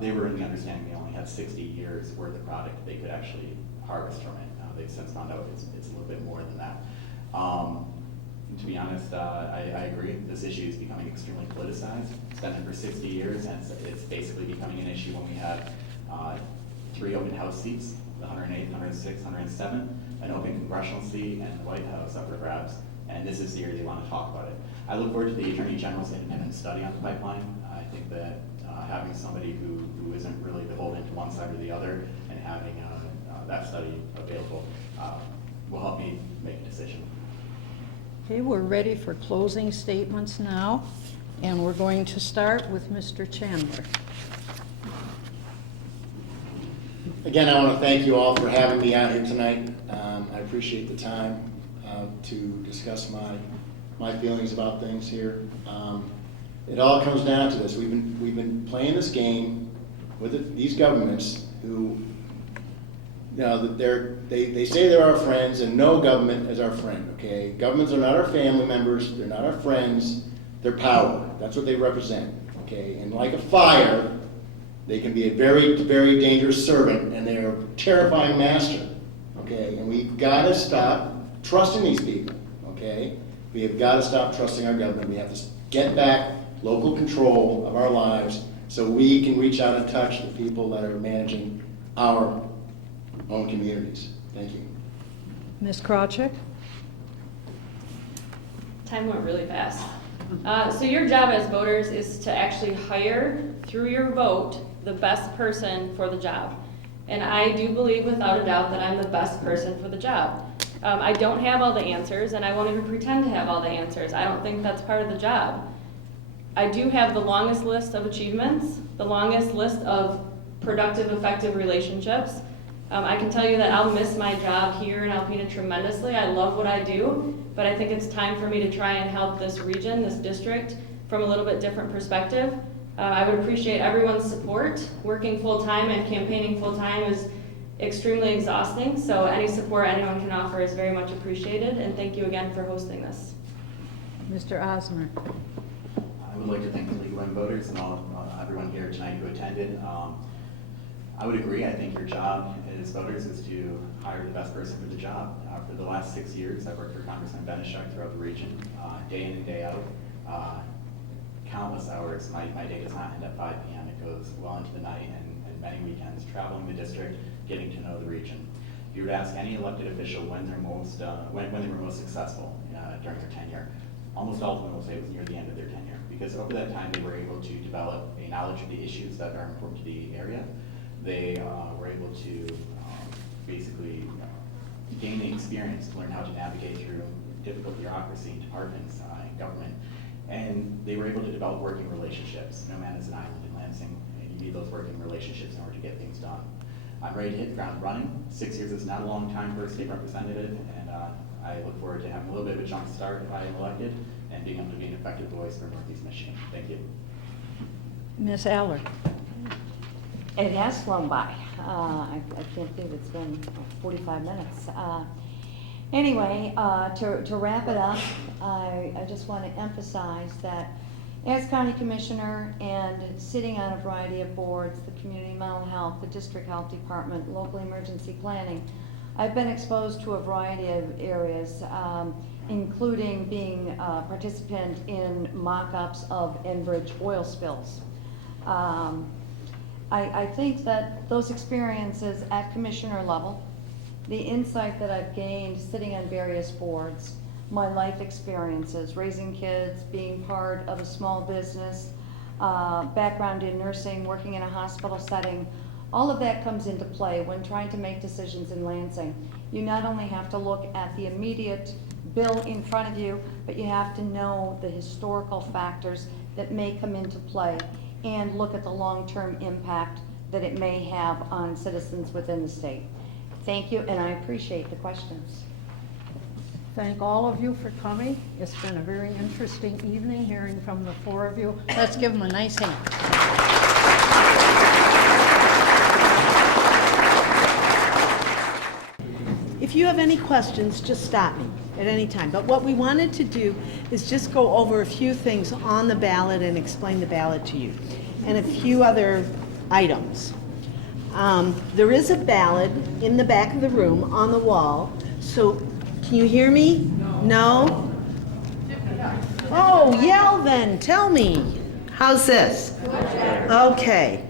they were in the understanding they only had 60 years worth of product they could actually harvest from it. They've since found out it's a little bit more than that. To be honest, I agree. This issue is becoming extremely politicized. It's been there for 60 years, and it's basically becoming an issue when we have 3 open House seats, the 108th, 106th, 107th, an open congressional seat, and the White House up for grabs. And this is the year they want to talk about it. I look forward to the Attorney General's independent study on the pipeline. I think that having somebody who isn't really beholden to one side or the other and having that study available will help me make a decision. Okay, we're ready for closing statements now, and we're going to start with Mr. Chandler. Again, I want to thank you all for having me out here tonight. I appreciate the time to discuss my feelings about things here. It all comes down to this. We've been playing this game with these governments who, you know, they say they're our friends, and no government is our friend. Okay, governments are not our family members. They're not our friends. They're power. That's what they represent. Okay, and like a fire, they can be a very, very dangerous servant, and they are a terrifying master. Okay, and we've got to stop trusting these people. Okay, we have got to stop trusting our government. We have to get back local control of our lives so we can reach out and touch the people that are managing our own communities. Thank you. Ms. Krawczyk? Time went really fast. So your job as voters is to actually hire, through your vote, the best person for the job. And I do believe without a doubt that I'm the best person for the job. I don't have all the answers, and I won't even pretend to have all the answers. I don't think that's part of the job. I do have the longest list of achievements, the longest list of productive, effective relationships. I can tell you that I'll miss my job here in Alpena tremendously. I love what I do, but I think it's time for me to try and help this region, this district, from a little bit different perspective. I would appreciate everyone's support. Working full-time and campaigning full-time is extremely exhausting, so any support anyone can offer is very much appreciated, and thank you again for hosting this. Mr. Osmer? I would like to thank the League of Women Voters and everyone here tonight who attended. I would agree. I think your job as voters is to hire the best person for the job. For the last 6 years, I've worked for Congressman Benishek throughout the region, day in and day out, countless hours. My day does not end at 5 p.m. It goes well into the night and many weekends, traveling the district, getting to know the region. If you were to ask any elected official when they were most successful during their tenure, almost all of them will say it was near the end of their tenure, because over that time they were able to develop a knowledge of the issues that are important to the area. They were able to basically gain the experience to learn how to navigate through difficult bureaucracy in departments in government. And they were able to develop working relationships. No man is an island in Lansing, and you need those working relationships in order to get things done. I'm ready to hit the ground running. 6 years is not a long time for a state representative, and I look forward to having a little bit of a jump start if I am elected and being able to be an effective voice for Northeast Michigan. Thank you. Ms. Aller? It has flown by. I can't believe it's been 45 minutes. Anyway, to wrap it up, I just want to emphasize that as county commissioner and sitting on a variety of boards, the community mental health, the district health department, local emergency planning, I've been exposed to a variety of areas, including being a participant in mock-ups of Enbridge oil spills. I think that those experiences at commissioner level, the insight that I've gained sitting on various boards, my life experiences, raising kids, being part of a small business, background in nursing, working in a hospital setting, all of that comes into play when trying to make decisions in Lansing. You not only have to look at the immediate bill in front of you, but you have to know the historical factors that may come into play and look at the long-term impact that it may have on citizens within the state. Thank you, and I appreciate the questions. Thank all of you for coming. It's been a very interesting evening hearing from the four of you. Let's give them a nice hand. If you have any questions, just stop me at any time. But what we wanted to do is just go over a few things on the ballot and explain the ballot to you, and a few other items. There is a ballot in the back of the room on the wall, so can you hear me? No? Oh, yell then, tell me. How's this? Okay.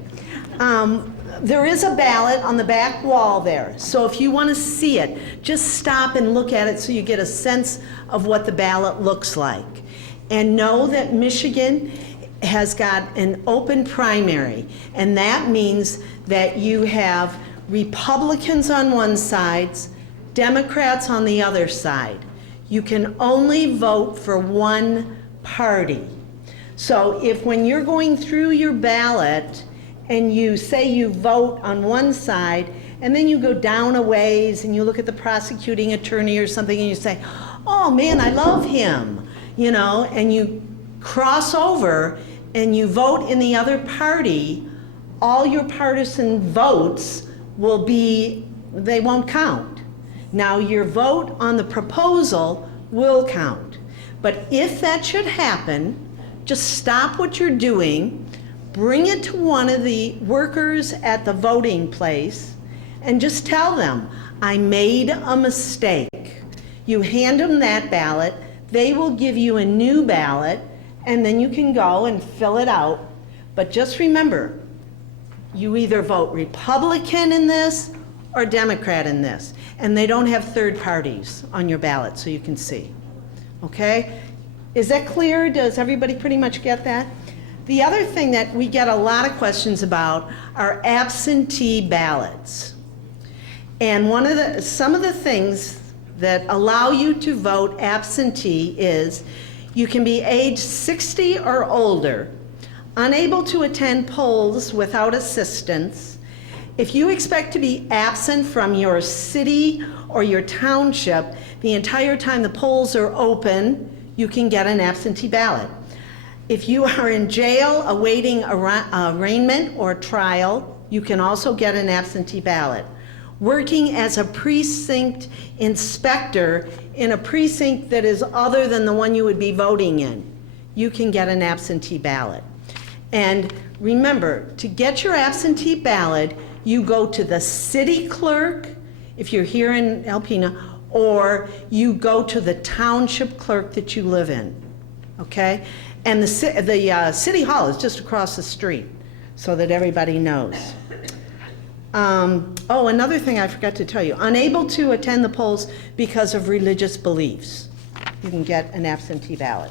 There is a ballot on the back wall there, so if you want to see it, just stop and look at it so you get a sense of what the ballot looks like. And know that Michigan has got an open primary, and that means that you have Republicans on one side, Democrats on the other side. You can only vote for one party. So if when you're going through your ballot and you say you vote on one side and then you go down a ways and you look at the prosecuting attorney or something and you say, oh man, I love him, you know, and you cross over and you vote in the other party, all your partisan votes will be, they won't count. Now your vote on the proposal will count. But if that should happen, just stop what you're doing, bring it to one of the workers at the voting place, and just tell them, I made a mistake. You hand them that ballot, they will give you a new ballot, and then you can go and fill it out. But just remember, you either vote Republican in this or Democrat in this, and they don't have third parties on your ballot so you can see. Okay? Is that clear? Does everybody pretty much get that? The other thing that we get a lot of questions about are absentee ballots. And some of the things that allow you to vote absentee is you can be age 60 or older, unable to attend polls without assistance. If you expect to be absent from your city or your township the entire time the polls are open, you can get an absentee ballot. If you are in jail awaiting arraignment or trial, you can also get an absentee ballot. Working as a precinct inspector in a precinct that is other than the one you would be voting in, you can get an absentee ballot. And remember, to get your absentee ballot, you go to the city clerk, if you're here in Alpena, or you go to the township clerk that you live in, okay? And the city hall is just across the street, so that everybody knows. Oh, another thing I forgot to tell you, unable to attend the polls because of religious beliefs, you can get an absentee ballot.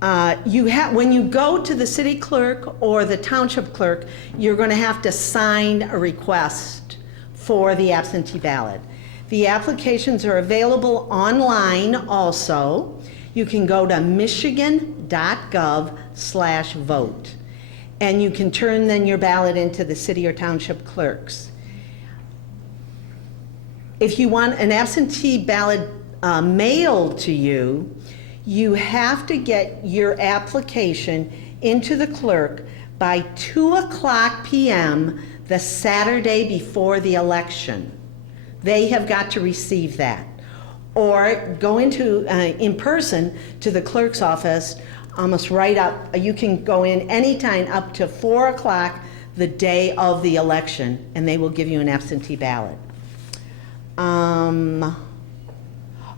When you go to the city clerk or the township clerk, you're going to have to sign a request for the absentee ballot. The applications are available online also. You can go to michigan.gov/vote, and you can turn then your ballot into the city or township clerks. If you want an absentee ballot mailed to you, you have to get your application into the clerk by 2:00 p.m. the Saturday before the election. They have got to receive that. Or go into, in person, to the clerk's office, almost right up, you can go in anytime up to 4:00 the day of the election, and they will give you an absentee ballot.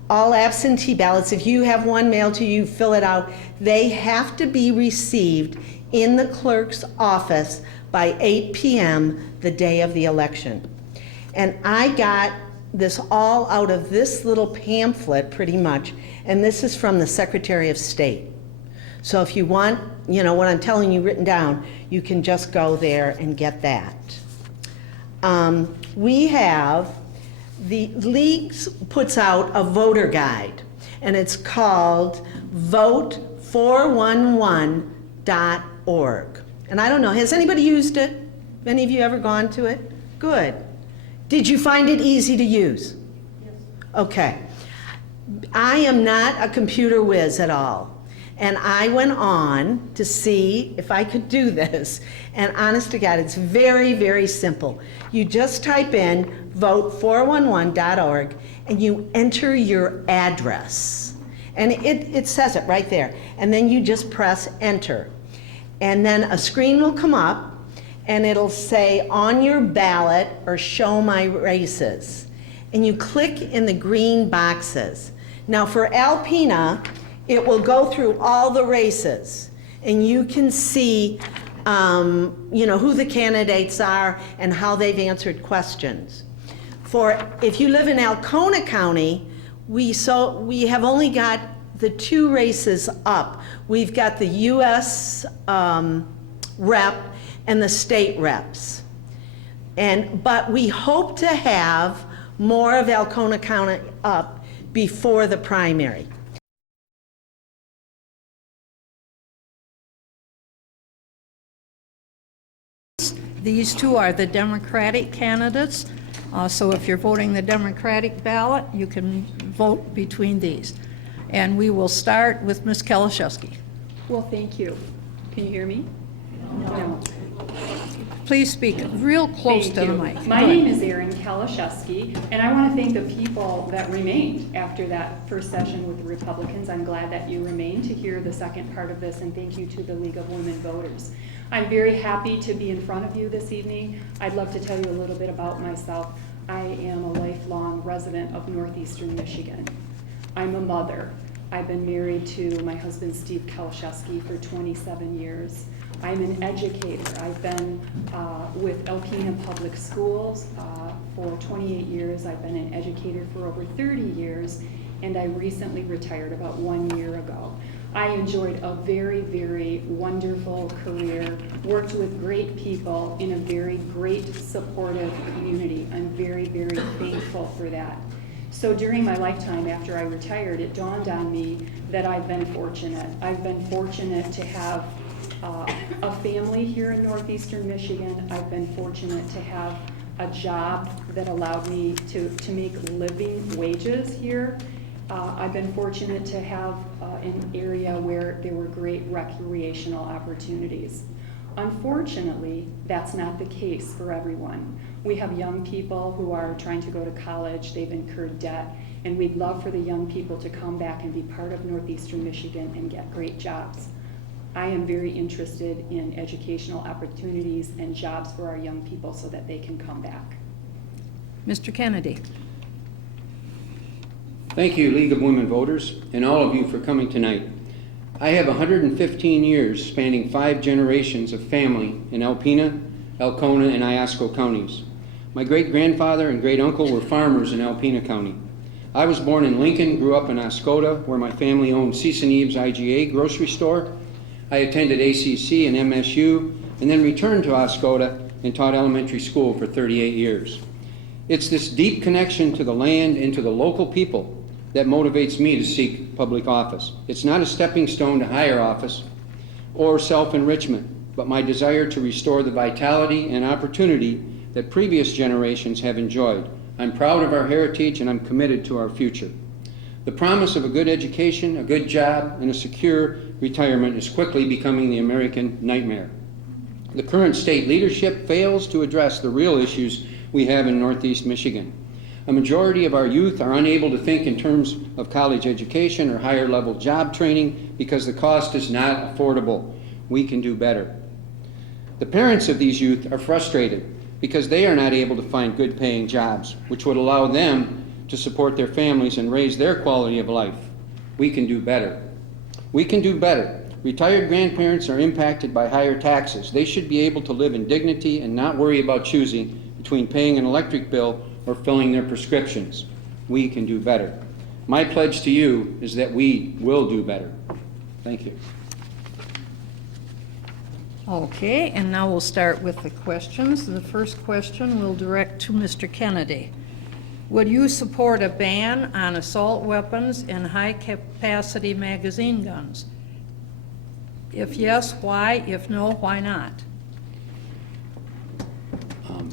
All absentee ballots, if you have one mailed to you, fill it out. They have to be received in the clerk's office by 8 p.m. the day of the election. And I got this all out of this little pamphlet pretty much, and this is from the Secretary of State. So if you want, you know, what I'm telling you written down, you can just go there and get that. The league puts out a voter guide, and it's called vote411.org. And I don't know, has anybody used it? Have any of you ever gone to it? Good. Did you find it easy to use? Yes. Okay. I am not a computer whiz at all. And I went on to see if I could do this. And honest to God, it's very, very simple. You just type in vote411.org and you enter your address. And it says it right there. And then you just press enter. And then a screen will come up and it'll say on your ballot or show my races. And you click in the green boxes. Now for Alpena, it will go through all the races, and you can see who the candidates are and how they've answered questions. If you live in Alpena County, we have only got the 2 races up. We've got the U.S. Rep and the state reps. But we hope to have more of Alpena County up before the primary. These 2 are the Democratic candidates. So if you're voting the Democratic ballot, you can vote between these. And we will start with Ms. Kalashewski. Well, thank you. Can you hear me? No. Please speak real close to the mic. My name is Erin Kalashewski, and I want to thank the people that remained after that first session with the Republicans. I'm glad that you remained to hear the second part of this, and thank you to the League of Women Voters. I'm very happy to be in front of you this evening. I'd love to tell you a little bit about myself. I am a lifelong resident of northeastern Michigan. I'm a mother. I've been married to my husband, Steve Kalashewski, for 27 years. I'm an educator. I've been with Alpena Public Schools for 28 years. I've been an educator for over 30 years, and I recently retired about 1 year ago. I enjoyed a very, very wonderful career, worked with great people in a very great, supportive community. I'm very, very thankful for that. So during my lifetime after I retired, it dawned on me that I've been fortunate. I've been fortunate to have a family here in northeastern Michigan. I've been fortunate to have a job that allowed me to make living wages here. I've been fortunate to have an area where there were great recreational opportunities. Unfortunately, that's not the case for everyone. We have young people who are trying to go to college, they've incurred debt, and we'd love for the young people to come back and be part of northeastern Michigan and get great jobs. I am very interested in educational opportunities and jobs for our young people so that they can come back. Mr. Kennedy. Thank you, League of Women Voters, and all of you for coming tonight. I have 115 years spanning 5 generations of family in Alpena, Alcona, and Iosco counties. My great-grandfather and great-uncle were farmers in Alpena County. I was born in Lincoln, grew up in Oscoda, where my family owned Cease and Eve's IGA grocery store. I attended ACC and MSU, and then returned to Oscoda and taught elementary school for 38 years. It's this deep connection to the land and to the local people that motivates me to seek public office. It's not a stepping stone to higher office or self-enrichment, but my desire to restore the vitality and opportunity that previous generations have enjoyed. I'm proud of our heritage and I'm committed to our future. The promise of a good education, a good job, and a secure retirement is quickly becoming the American nightmare. The current state leadership fails to address the real issues we have in Northeast Michigan. A majority of our youth are unable to think in terms of college education or higher level job training because the cost is not affordable. We can do better. The parents of these youth are frustrated because they are not able to find good paying jobs, which would allow them to support their families and raise their quality of life. We can do better. We can do better. Retired grandparents are impacted by higher taxes. They should be able to live in dignity and not worry about choosing between paying an electric bill or filling their prescriptions. We can do better. My pledge to you is that we will do better. Thank you. Okay, and now we'll start with the questions. The first question we'll direct to Mr. Kennedy. Would you support a ban on assault weapons and high-capacity magazine guns? If yes, why? If no, why not?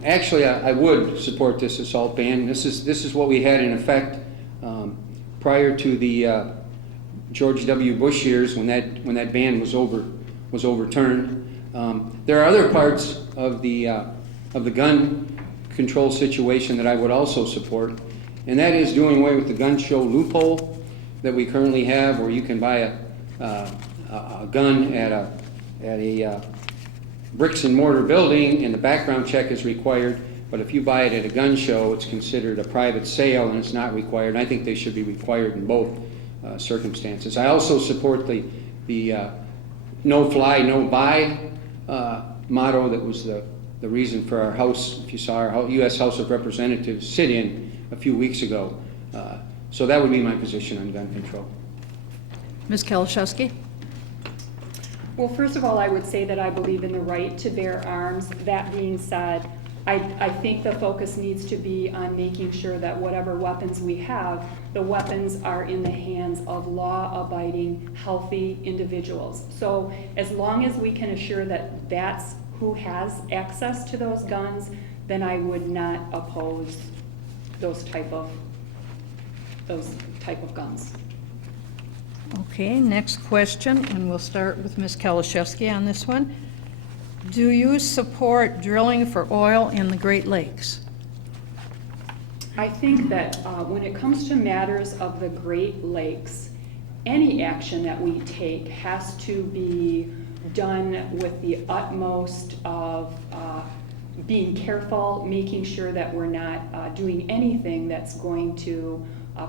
Actually, I would support this assault ban. This is what we had in effect prior to the George W. Bush years when that ban was overturned. There are other parts of the gun control situation that I would also support, and that is doing away with the gun show loophole that we currently have, where you can buy a gun at a bricks and mortar building and the background check is required, but if you buy it at a gun show, it's considered a private sale and it's not required. And I think they should be required in both circumstances. I also support the no fly, no buy motto that was the reason for our House, if you saw our U.S. House of Representatives sit-in a few weeks ago. So that would be my position on gun control. Ms. Kalaszewski? Well, first of all, I would say that I believe in the right to bear arms. That being said, I think the focus needs to be on making sure that whatever weapons we have, the weapons are in the hands of law-abiding, healthy individuals. So as long as we can assure that that's who has access to those guns, then I would not oppose those type of guns. Okay, next question, and we'll start with Ms. Kalaszewski on this one. Do you support drilling for oil in the Great Lakes? I think that when it comes to matters of the Great Lakes, any action that we take has to be done with the utmost of being careful, making sure that we're not doing anything that's going to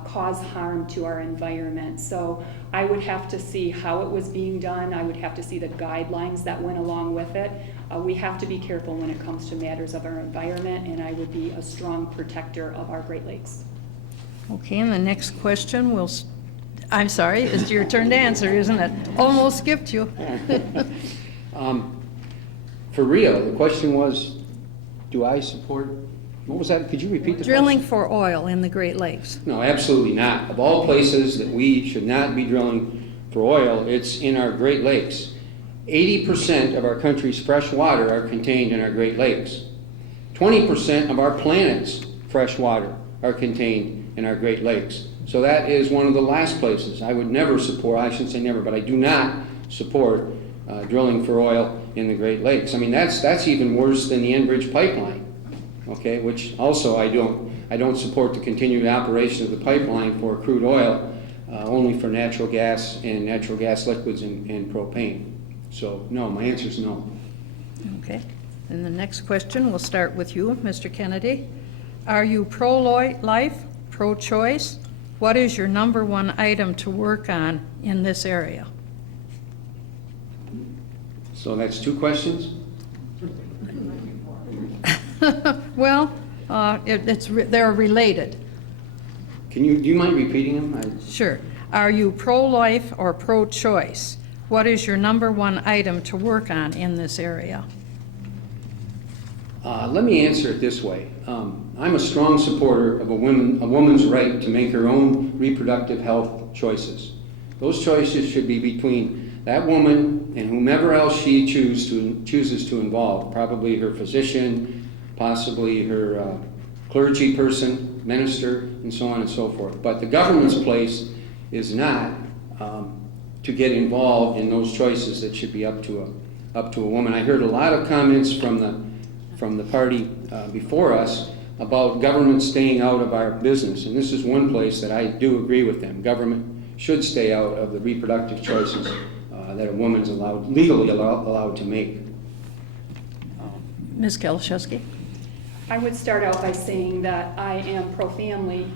cause harm to our environment. So I would have to see how it was being done. I would have to see the guidelines that went along with it. We have to be careful when it comes to matters of our environment, and I would be a strong protector of our Great Lakes. Okay, and the next question I'm sorry, it's your turn to answer, isn't it? Almost skipped you. For real, the question was, do I support, what was that? Could you repeat the Drilling question? for oil in the Great Lakes. No, absolutely not. Of all places that we should not be drilling for oil, it's in our Great Lakes. 80% of our country's fresh water are contained in our Great Lakes. 20% of our planet's fresh water are contained in our Great Lakes. So that is one of the last places. I would never support, I shouldn't say never, but I do not support drilling for oil in the Great Lakes. I mean, that's even worse than the Enbridge pipeline, okay, which also I don't support the continued operation of the pipeline for crude oil, only for natural gas and natural gas liquids and propane. So, no, my answer is no. Okay, and the next question, we'll start with you, Mr. Kennedy. Are you pro-life, pro-choice? What is your number one item to work on in this area? So that's two questions? Well, they're related. Do you mind repeating them? Sure. Are you pro-life or pro-choice? What is your number one item to work on in this area? Let me answer it this way. I'm a strong supporter of a woman's right to make her own reproductive health choices. Those choices should be between that woman and whomever else she chooses to involve, probably her physician, possibly her clergy person, minister, and so on and so forth. But the government's place is not to get involved in those choices that should be up to a woman. I heard a lot of comments from the party before us about government staying out of our business, and this is one place that I do agree with them. Government should stay out of the reproductive choices that a woman's legally allowed to make. Ms. Kalaszewski? I would start out by saying that I am pro-family.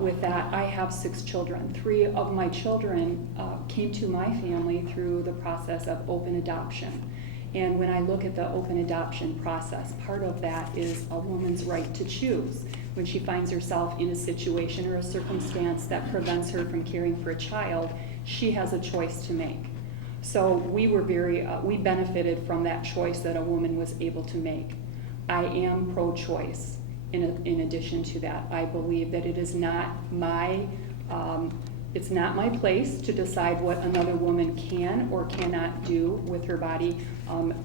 With that, I have 6 children. 3 of my children came to my family through the process of open adoption. And when I look at the open adoption process, part of that is a woman's right to choose. When she finds herself in a situation or a circumstance that prevents her from caring for a child, she has a choice to make. So we benefited from that choice that a woman was able to make. I am pro-choice. In addition to that, I believe that it is not it's not my place to decide what another woman can or cannot do with her body.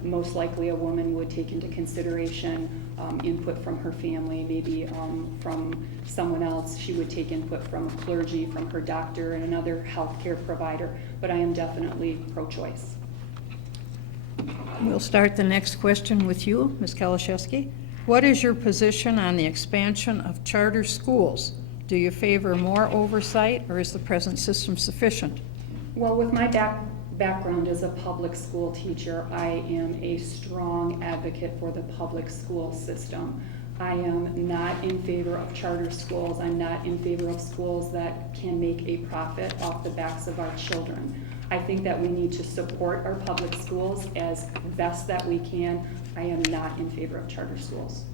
Most likely a woman would take into consideration input from her family, maybe from someone else. She would take input from a clergy, from her doctor, and another healthcare provider. But I am definitely pro-choice. We'll start the next question with you, Ms. Kalaszewski. What is your position on the expansion of charter schools? Do you favor more oversight, or is the present system sufficient? Well, with my background as a public school teacher, I am a strong advocate for the public school system. I am not in favor of charter schools. I'm not in favor of schools that can make a profit off the backs of our children. I think that we need to support our public schools as best that we can. I am not in favor of charter schools.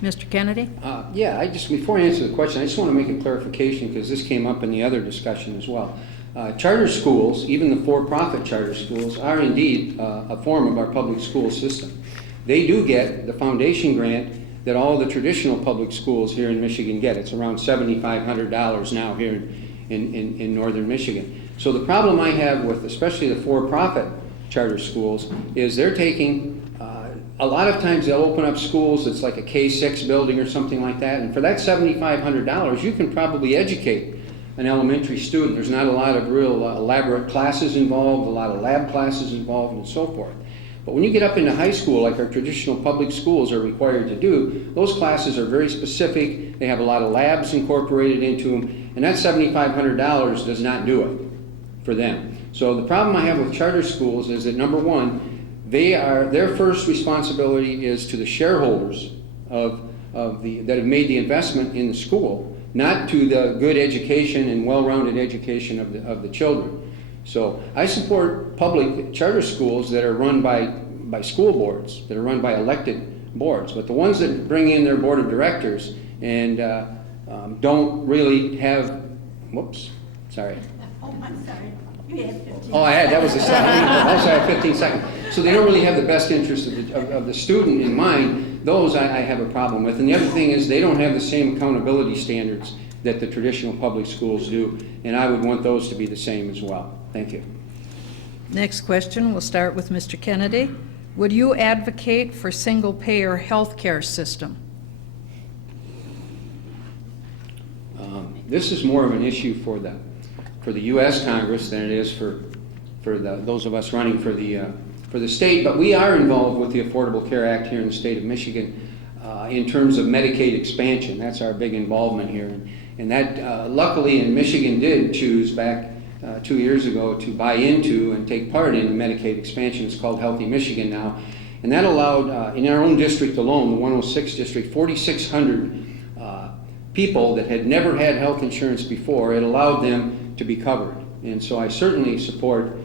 Mr. Kennedy? Yeah, before I answer the question, I just want to make a clarification because this came up in the other discussion as well. Charter schools, even the for-profit charter schools, are indeed a form of our public school system. They do get the foundation grant that all the traditional public schools here in Michigan get. It's around $7,500 now here in northern Michigan. So the problem I have with especially the for-profit charter schools is they're taking, a lot of times they'll open up schools, it's like a K-6 building or something like that, and for that $7,500 you can probably educate an elementary student. There's not a lot of real elaborate classes involved, a lot of lab classes involved, and so forth. But when you get up into high school, like our traditional public schools are required to do, those classes are very specific. They have a lot of labs incorporated into them, and that $7,500 does not do it for them. So the problem I have with charter schools is that, number one, their first responsibility is to the shareholders that have made the investment in the school, not to the good education and well-rounded education of the children. So I support public charter schools that are run by school boards, that are run by elected boards. But the ones that bring in their board of directors and don't really have, whoops, sorry. Oh, I'm sorry. You had 15. Oh, that was the second. Also, I have 15 seconds. So they don't really have the best interest of the student in mind. Those I have a problem with. And the other thing is they don't have the same accountability standards that the traditional public schools do, and I would want those to be the same as well. Thank you. Next question, we'll start with Mr. Kennedy. Would you advocate for single-payer health care system? This is more of an issue for the U.S. Congress than it is for those of us running for the state, but we are involved with the Affordable Care Act here in the state of Michigan in terms of Medicaid expansion. That's our big involvement here. And that, luckily, in Michigan did choose back 2 years ago to buy into and take part in Medicaid expansion. It's called Healthy Michigan now. And that allowed, in our own district alone, the 106 district, 4,600 people that had never had health insurance before. It allowed them to be covered. And so I certainly support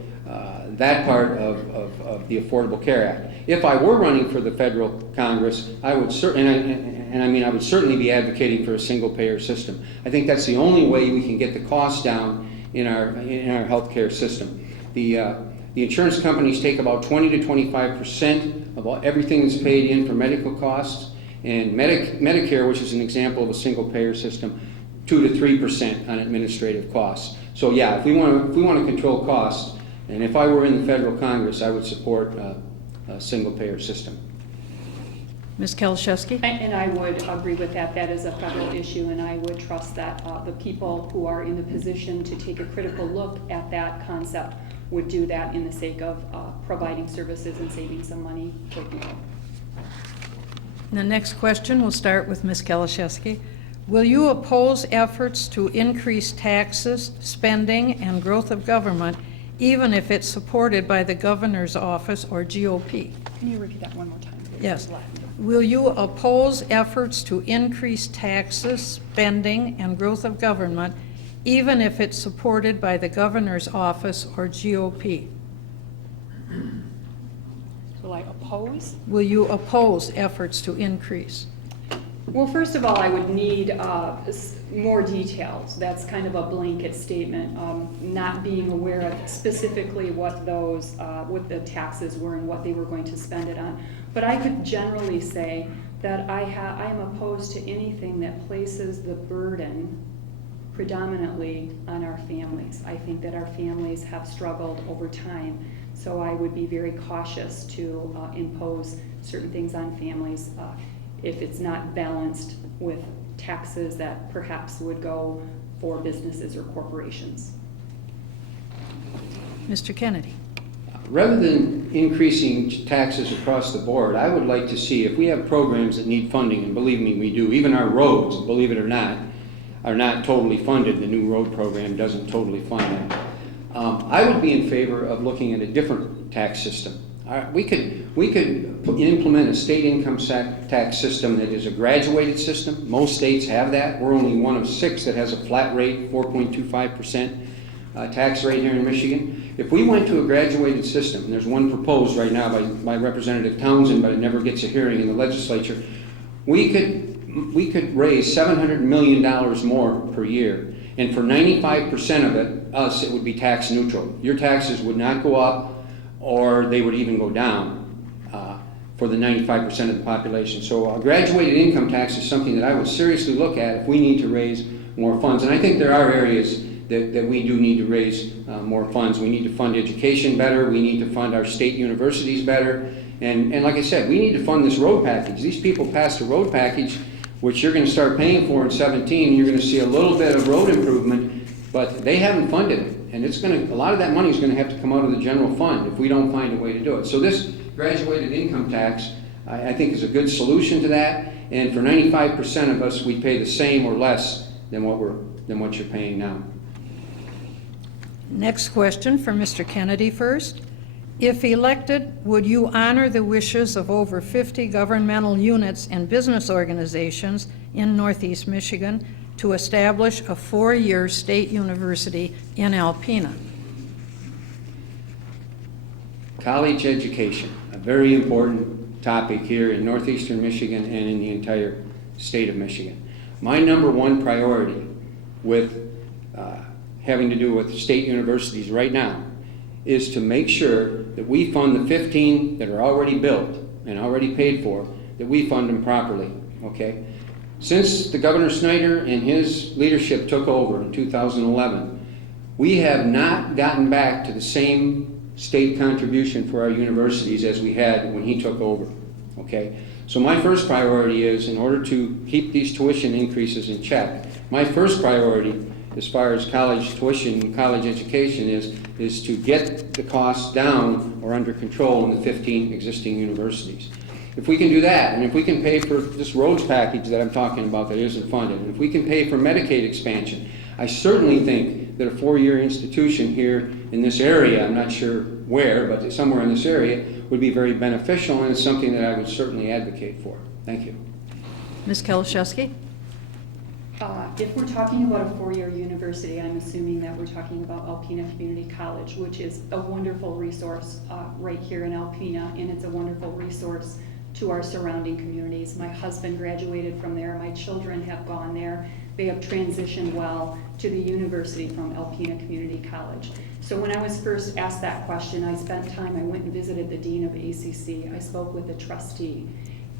that part of the Affordable Care Act. If I were running for the federal Congress, I would I would certainly be advocating for a single-payer system. I think that's the only way we can get the costs down in our healthcare system. The insurance companies take about 20 to 25% of everything that's paid in for medical costs, and Medicare, which is an example of a single-payer system, 2 to 3% on administrative costs. So yeah, if we want to control costs, and if I were in the federal Congress, I would support a single-payer system. Ms. Kalashewski? And I would agree with that. That is a federal issue, and I would trust that the people who are in the position to take a critical look at that concept would do that in the sake of providing services and saving some money for people. The next question will start with Ms. Kalashewski. Will you oppose efforts to increase taxes, spending, and growth of government, even if it's supported by the governor's office or GOP? Can you repeat that one more time, please? Yes. Will you oppose efforts to increase taxes, spending, and growth of government, even if it's supported by the governor's office or GOP? Will I oppose? Will you oppose efforts to increase? Well, first of all, I would need more details. That's kind of a blanket statement, not being aware of specifically what what the taxes were and what they were going to spend it on. But I could generally say that I am opposed to anything that places the burden predominantly on our families. I think that our families have struggled over time, so I would be very cautious to impose certain things on families if it's not balanced with taxes that perhaps would go for businesses or corporations. Mr. Kennedy? Rather than increasing taxes across the board, I would like to see if we have programs that need funding, and believe me, we do. Even our roads, believe it or not, are not totally funded. The new road program doesn't totally fund that. I would be in favor of looking at a different tax system. We could implement a state income tax system that is a graduated system. Most states have that. We're only one of 6 that has a flat rate, 4.25%. tax rate here in Michigan. If we went to a graduated system, and there's one proposed right now by Representative Townsend, but it never gets a hearing in the legislature, we could raise $700 million more per year. And for 95% of it would be tax neutral. Your taxes would not go up, or they would even go down for the 95% of the population. So a graduated income tax is something that I would seriously look at if we need to raise more funds. And I think there are areas that we do need to raise more funds. We need to fund education better. We need to fund our state universities better. And like I said, we need to fund this road package. These people passed a road package, which you're going to start paying for in 17. You're going to see a little bit of road improvement, but they haven't funded it. And a lot of that money is going to have to come out of the general fund if we don't find a way to do it. So this graduated income tax, I think, is a good solution to that. And for 95% of us, we pay the same or less than what you're paying now. Next question for Mr. Kennedy first. If elected, would you honor the wishes of over 50 governmental units and business organizations in Northeast Michigan to establish a 4-year state university in Alpena? College education, a very important topic here in Northeastern Michigan and in the entire state of Michigan. My number one priority with having to do with state universities right now is to make sure that we fund the 15 that are already built and already paid for, that we fund them properly, okay? Since the Governor Snyder and his leadership took over in 2011, we have not gotten back to the same state contribution for our universities as we had when he took over, okay? So my first priority is, in order to keep these tuition increases in check, my first priority as far as college tuition, college education is to get the costs down or under control in the 15 existing universities. If we can do that, and if we can pay for this roads package that I'm talking about that isn't funded, and if we can pay for Medicaid expansion, I certainly think that a 4-year institution here in this area, I'm not sure where, but somewhere in this area, would be very beneficial, and it's something that I would certainly advocate for. Thank you. Ms. Kalaszewski? If we're talking about a 4-year university, I'm assuming that we're talking about Alpena Community College, which is a wonderful resource right here in Alpena, and it's a wonderful resource to our surrounding communities. My husband graduated from there. My children have gone there. They have transitioned well to the university from Alpena Community College. So when I was first asked that question, I spent time, I went and visited the dean of ACC. I spoke with the trustee.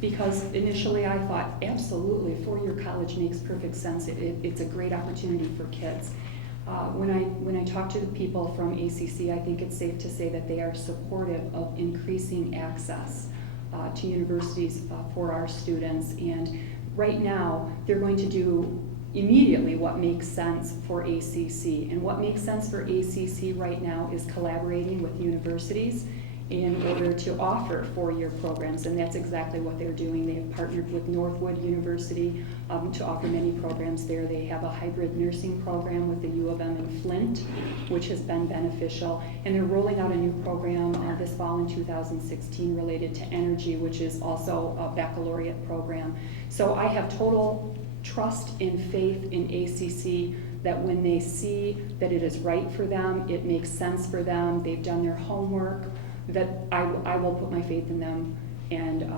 Because initially I thought, absolutely, 4-year college makes perfect sense. It's a great opportunity for kids. When I talk to the people from ACC, I think it's safe to say that they are supportive of increasing access to universities for our students. And right now, they're going to do immediately what makes sense for ACC. And what makes sense for ACC right now is collaborating with universities in order to offer 4-year programs, and that's exactly what they're doing. They have partnered with Northwood University to offer many programs there. They have a hybrid nursing program with the U of M in Flint, which has been beneficial, and they're rolling out a new program this fall in 2016 related to energy, which is also a baccalaureate program. So I have total trust and faith in ACC that when they see that it is right for them, it makes sense for them, they've done their homework, that I will put my faith in them and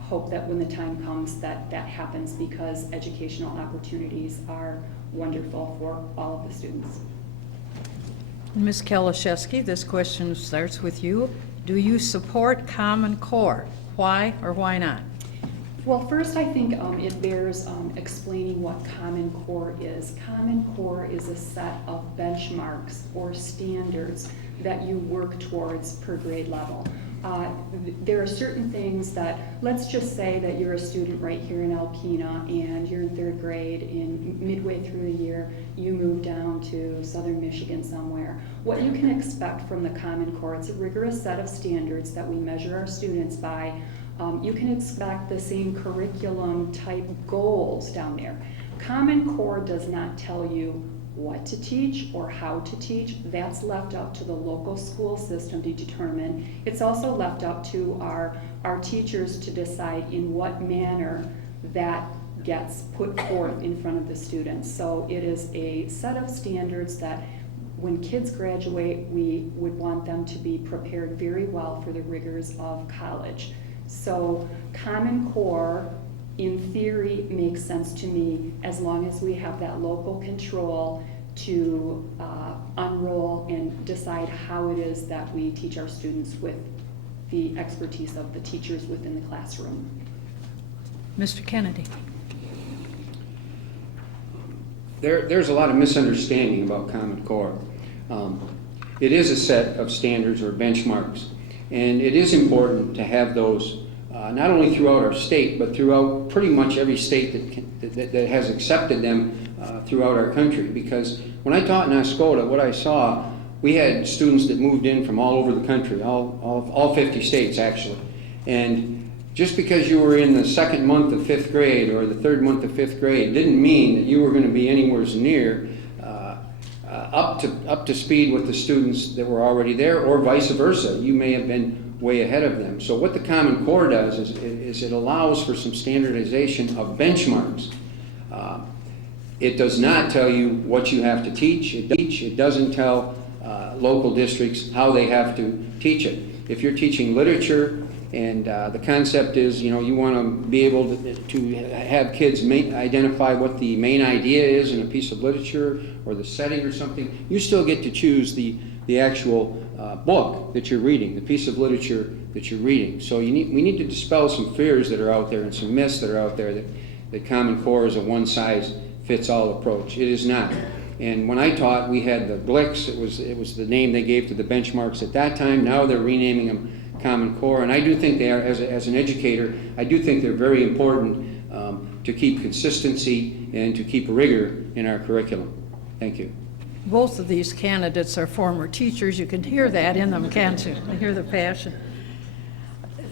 hope that when the time comes that happens, because educational opportunities are wonderful for all of the students. Ms. Kalaszewski, this question starts with you. Do you support Common Core? Why or why not? Well, first I think it bears explaining what Common Core is. Common Core is a set of benchmarks or standards that you work towards per grade level. There are certain things that, let's just say that you're a student right here in Alpena and you're in 3rd grade, and midway through the year you move down to southern Michigan somewhere. What you can expect from the Common Core, it's a rigorous set of standards that we measure our students by. You can expect the same curriculum type goals down there. Common Core does not tell you what to teach or how to teach. That's left up to the local school system to determine. It's also left up to our teachers to decide in what manner that gets put forth in front of the students. So it is a set of standards that when kids graduate, we would want them to be prepared very well for the rigors of college. So Common Core, in theory, makes sense to me as long as we have that local control to unroll and decide how it is that we teach our students with the expertise of the teachers within the classroom. Mr. Kennedy. There's a lot of misunderstanding about Common Core. It is a set of standards or benchmarks, and it is important to have those not only throughout our state, but throughout pretty much every state that has accepted them throughout our country. Because when I taught in Oscoda, what I saw, we had students that moved in from all over the country, all 50 states actually. And just because you were in the second month of 5th grade or the third month of 5th grade didn't mean that you were going to be anywhere near up to speed with the students that were already there, or vice versa. You may have been way ahead of them. So what the Common Core does is it allows for some standardization of benchmarks. It does not tell you what you have to teach. It doesn't tell local districts how they have to teach it. If you're teaching literature and the concept is, you want to be able to have kids identify what the main idea is in a piece of literature or the setting or something, you still get to choose the actual book that you're reading, the piece of literature that you're reading. So we need to dispel some fears that are out there and some myths that are out there that Common Core is a one-size-fits-all approach. It is not. And when I taught, we had the BLICs. It was the name they gave to the benchmarks at that time. Now they're renaming them Common Core, and I do think they are, as an educator, I do think they're very important to keep consistency and to keep rigor in our curriculum. Thank you. Both of these candidates are former teachers. You can hear that in them, can't you? You hear the passion.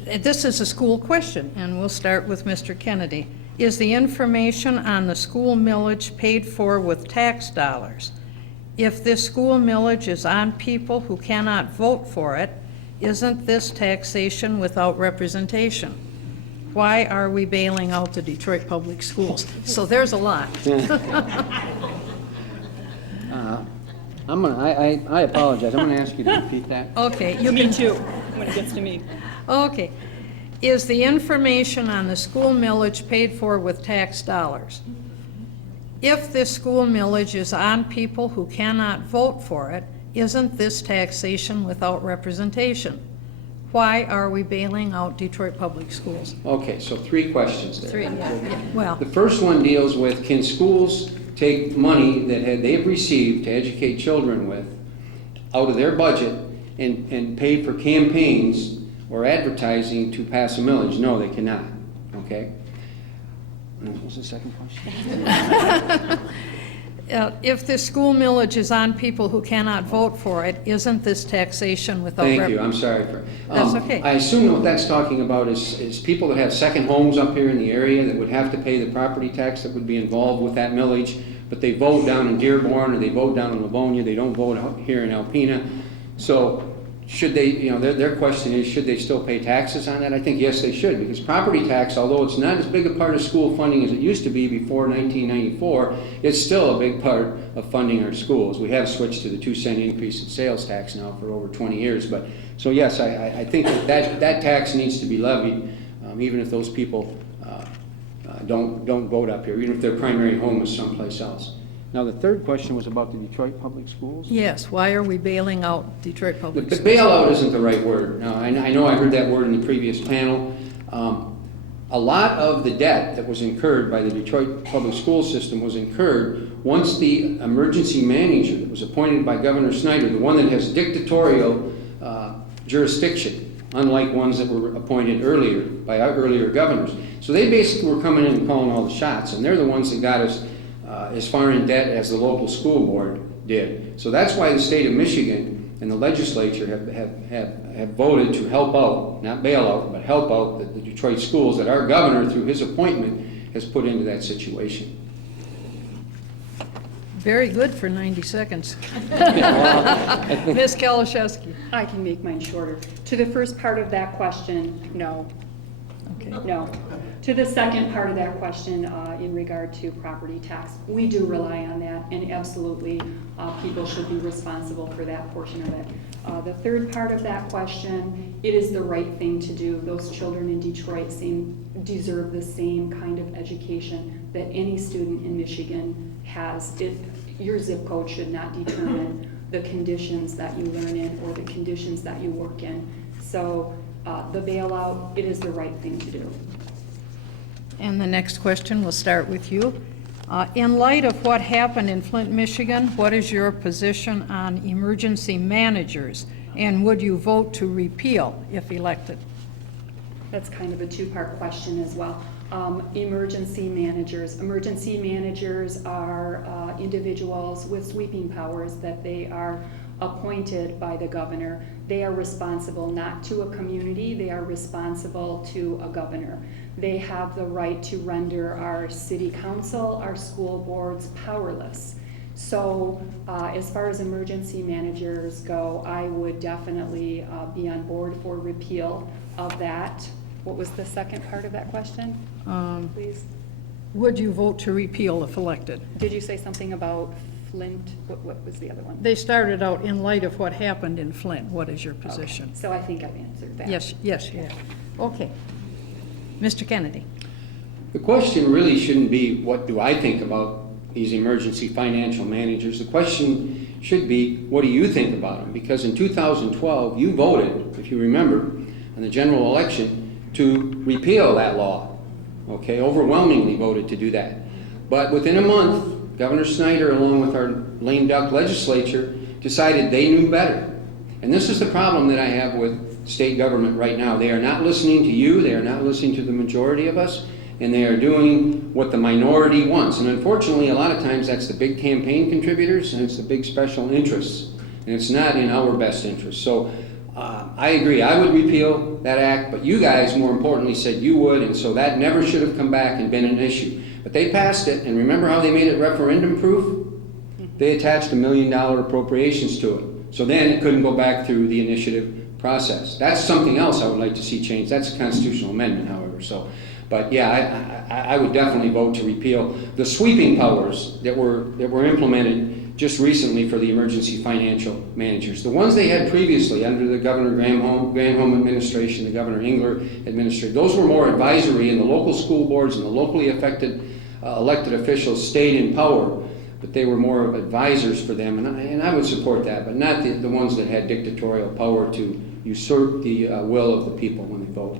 This is a school question, and we'll start with Mr. Kennedy. Is the information on the school millage paid for with tax dollars? If this school millage is on people who cannot vote for it, isn't this taxation without representation? Why are we bailing out the Detroit Public Schools? So there's a lot. I apologize. I'm going to ask you to repeat that. Okay, you Me can. too, when it gets to me. Okay. Is the information on the school millage paid for with tax dollars? If this school millage is on people who cannot vote for it, isn't this taxation without representation? Why are we bailing out Detroit Public Schools? Okay, so 3 questions there. 3, yeah. Well, The first one deals with, can schools take money that they've received to educate children with out of their budget and pay for campaigns or advertising to pass a millage? No, they cannot. Okay? What was the second question? if the school millage is on people who cannot vote for it, isn't this taxation without Thank you. I'm sorry for. That's okay. I assume what that's talking about is people that have second homes up here in the area that would have to pay the property tax that would be involved with that millage, but they vote down in Dearborn or they vote down in Livonia. They don't vote out here in Alpena. So should they, their question is, should they still pay taxes on that? I think yes, they should, because property tax, although it's not as big a part of school funding as it used to be before 1994, it's still a big part of funding our schools. We have switched to the 2-cent increase in sales tax now for over 20 years, but so yes, I think that tax needs to be levied, even if those people don't vote up here, even if their primary home is someplace else. Now, the third question was about the Detroit Public Schools. Yes, why are we bailing out Detroit Public The Schools? bailout isn't the right word. Now, I know I heard that word in the previous panel. A lot of the debt that was incurred by the Detroit Public School System was incurred once the emergency manager that was appointed by Governor Snyder, the one that has dictatorial jurisdiction, unlike ones that were appointed earlier by our earlier governors. So they basically were coming in and calling all the shots, and they're the ones that got us as far in debt as the local school board did. So that's why the state of Michigan and the legislature have voted to help out, not bail out, but help out the Detroit schools that our governor, through his appointment, has put into that situation. Very good for 90 seconds. Ms. Kalaszewski. I can make mine shorter. To the first part of that question, no. Okay. No. To the second part of that question, in regard to property tax, we do rely on that, and absolutely, people should be responsible for that portion of it. The third part of that question, it is the right thing to do. Those children in Detroit deserve the same kind of education that any student in Michigan has. Your zip code should not determine the conditions that you learn in or the conditions that you work in. So the bailout, it is the right thing to do. And the next question, we'll start with you. In light of what happened in Flint, Michigan, what is your position on emergency managers? And would you vote to repeal if elected? That's kind of a two-part question as well. Emergency managers. Emergency managers are individuals with sweeping powers that they are appointed by the governor. They are responsible not to a community, they are responsible to a governor. They have the right to render our city council, our school boards powerless. So as far as emergency managers go, I would definitely be on board for repeal of that. What was the second part of that question, please? Would you vote to repeal if elected? Did you say something about Flint? What was the other one? They started out in light of what happened in Flint. What is your position? So I think I've answered that. Yes, yes, you have. Okay. Mr. Kennedy. The question really shouldn't be, what do I think about these emergency financial managers? The question should be, what do you think about them? Because in 2012, you voted, if you remember, in the general election to repeal that law. Okay, overwhelmingly voted to do that. But within a month, Governor Snyder, along with our lame duck legislature, decided they knew better. And this is the problem that I have with state government right now. They are not listening to you, they are not listening to the majority of us, and they are doing what the minority wants. And unfortunately, a lot of times that's the big campaign contributors and it's the big special interests. And it's not in our best interest. So I agree, I would repeal that act, but you guys, more importantly, said you would, and so that never should have come back and been an issue. But they passed it, and remember how they made it referendum-proof? They attached $1 million appropriations to it. So then it couldn't go back through the initiative process. That's something else I would like to see changed. That's a constitutional amendment, however. So, but yeah, I would definitely vote to repeal the sweeping powers that were implemented just recently for the emergency financial managers. The ones they had previously under the Governor Granholm administration, the Governor Engler administration, those were more advisory, and the local school boards and the locally affected elected officials stayed in power, but they were more of advisors for them, and I would support that, but not the ones that had dictatorial power to usurp the will of the people when they vote.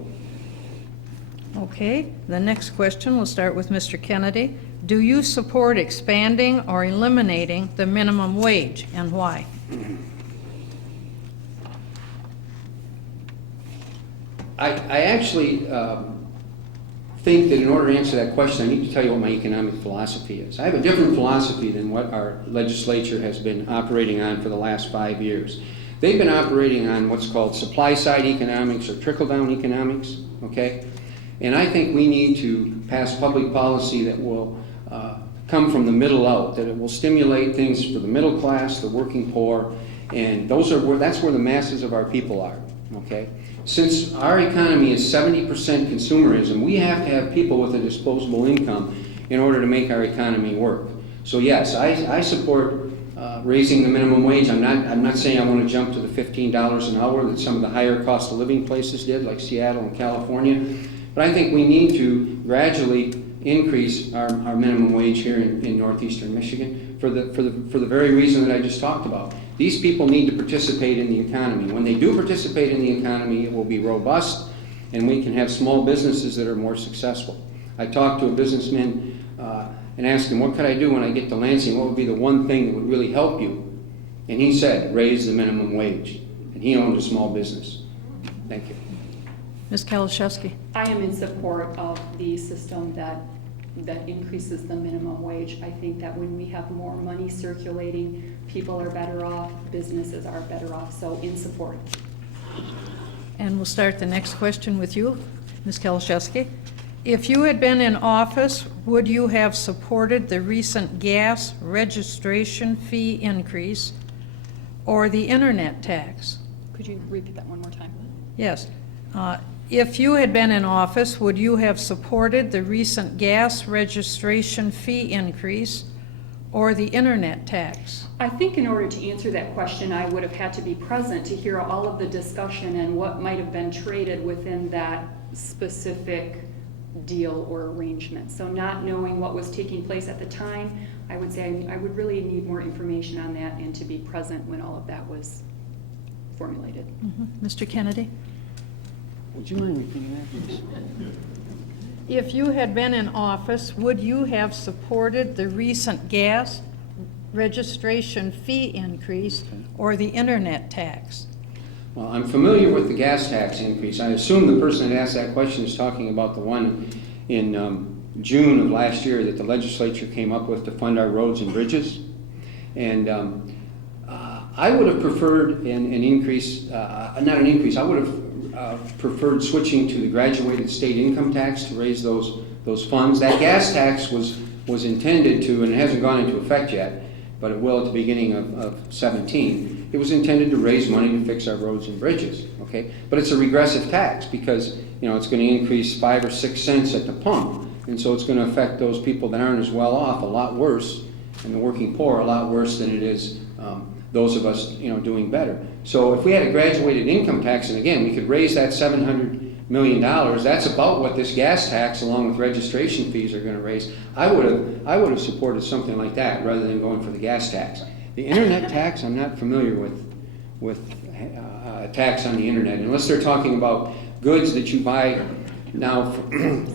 Okay, the next question, we'll start with Mr. Kennedy. Do you support expanding or eliminating the minimum wage, and why? I actually think that in order to answer that question, I need to tell you what my economic philosophy is. I have a different philosophy than what our legislature has been operating on for the last 5 years. They've been operating on what's called supply-side economics or trickle-down economics, okay? And I think we need to pass public policy that will come from the middle out, that it will stimulate things for the middle class, the working poor, and that's where the masses of our people are, okay? Since our economy is 70% consumerism, we have to have people with a disposable income in order to make our economy work. So yes, I support raising the minimum wage. I'm not saying I want to jump to the $15 an hour that some of the higher cost of living places did, like Seattle and California. But I think we need to gradually increase our minimum wage here in northeastern Michigan for the very reason that I just talked about. These people need to participate in the economy. When they do participate in the economy, it will be robust, and we can have small businesses that are more successful. I talked to a businessman and asked him, what could I do when I get to Lansing? What would be the one thing that would really help you? And he said, raise the minimum wage. And he owned a small business. Thank you. Ms. Kalaszewski. I am in support of the system that increases the minimum wage. I think that when we have more money circulating, people are better off, businesses are better off, so in support. And we'll start the next question with you, Ms. Kalaszewski. If you had been in office, would you have supported the recent gas registration fee increase or the internet tax? Could you repeat that one more time? Yes. If you had been in office, would you have supported the recent gas registration fee increase or the internet tax? I think in order to answer that question, I would have had to be present to hear all of the discussion and what might have been traded within that specific deal or arrangement. So not knowing what was taking place at the time, I would say I would really need more information on that and to be present when all of that was formulated. Mr. Kennedy? Would you mind repeating that, please? If you had been in office, would you have supported the recent gas registration fee increase or the internet tax? Well, I'm familiar with the gas tax increase. I assume the person that asked that question is talking about the one in June of last year that the legislature came up with to fund our roads and bridges. And I would have preferred an increase, not an increase, I would have preferred switching to the graduated state income tax to raise those funds. That gas tax was intended to, and it hasn't gone into effect yet, but it will at the beginning of 17. It was intended to raise money to fix our roads and bridges, okay? But it's a regressive tax because, you know, it's going to increase 5 or 6 cents at the pump. And so it's going to affect those people that aren't as well off a lot worse, and the working poor a lot worse than it is those of us, you know, doing better. So if we had a graduated income tax, and again, we could raise that $700 million, that's about what this gas tax, along with registration fees, are going to raise. I would have supported something like that rather than going for the gas tax. The internet tax, I'm not familiar with a tax on the internet, unless they're talking about goods that you buy now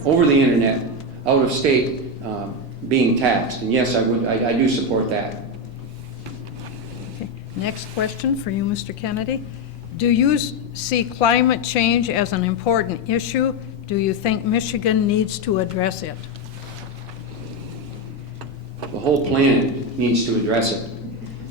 over the internet, out of state, being taxed. And yes, I do support that. Okay. Next question for you, Mr. Kennedy. Do you see climate change as an important issue? Do you think Michigan needs to address it? The whole planet needs to address it.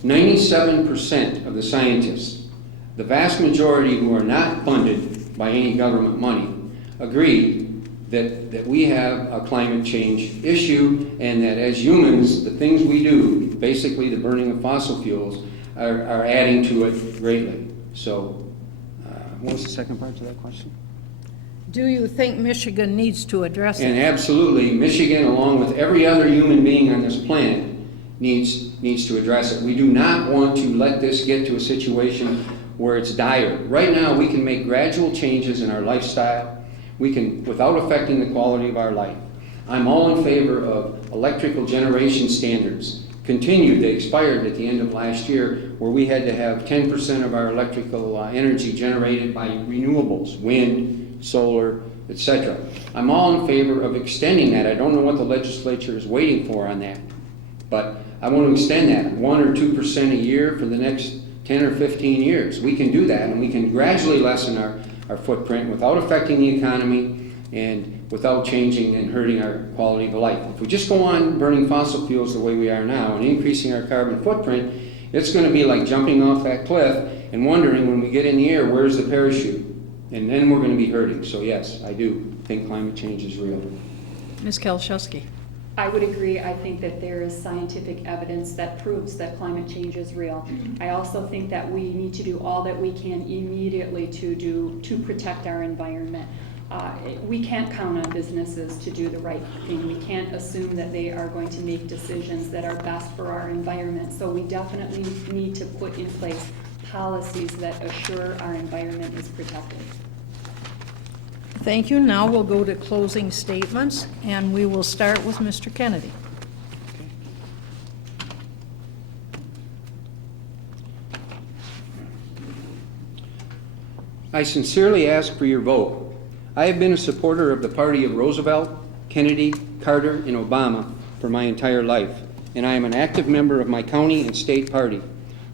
97% of the scientists, the vast majority who are not funded by any government money, agree that we have a climate change issue, and that as humans, the things we do, basically the burning of fossil fuels, are adding to it greatly. So, what was the second part to that question? Do you think Michigan needs to address And it? absolutely, Michigan, along with every other human being on this planet, needs to address it. We do not want to let this get to a situation where it's dire. Right now, we can make gradual changes in our lifestyle. We can, without affecting the quality of our life. I'm all in favor of electrical generation standards. Continued, they expired at the end of last year, where we had to have 10% of our electrical energy generated by renewables, wind, solar, etc. I'm all in favor of extending that. I don't know what the legislature is waiting for on that, but I want to extend that 1 or 2% a year for the next 10 or 15 years. We can do that, and we can gradually lessen our footprint without affecting the economy and without changing and hurting our quality of life. If we just go on burning fossil fuels the way we are now and increasing our carbon footprint, it's going to be like jumping off that cliff and wondering when we get in the air, where's the parachute? And then we're going to be hurting. So yes, I do think climate change is real. Ms. Kalszewski. I would agree. I think that there is scientific evidence that proves that climate change is real. I also think that we need to do all that we can immediately to protect our environment. We can't count on businesses to do the right thing. We can't assume that they are going to make decisions that are best for our environment. So we definitely need to put in place policies that assure our environment is protected. Thank you. Now we'll go to closing statements, and we will start with Mr. Kennedy. I sincerely ask for your vote. I have been a supporter of the party of Roosevelt, Kennedy, Carter, and Obama for my entire life, and I am an active member of my county and state party.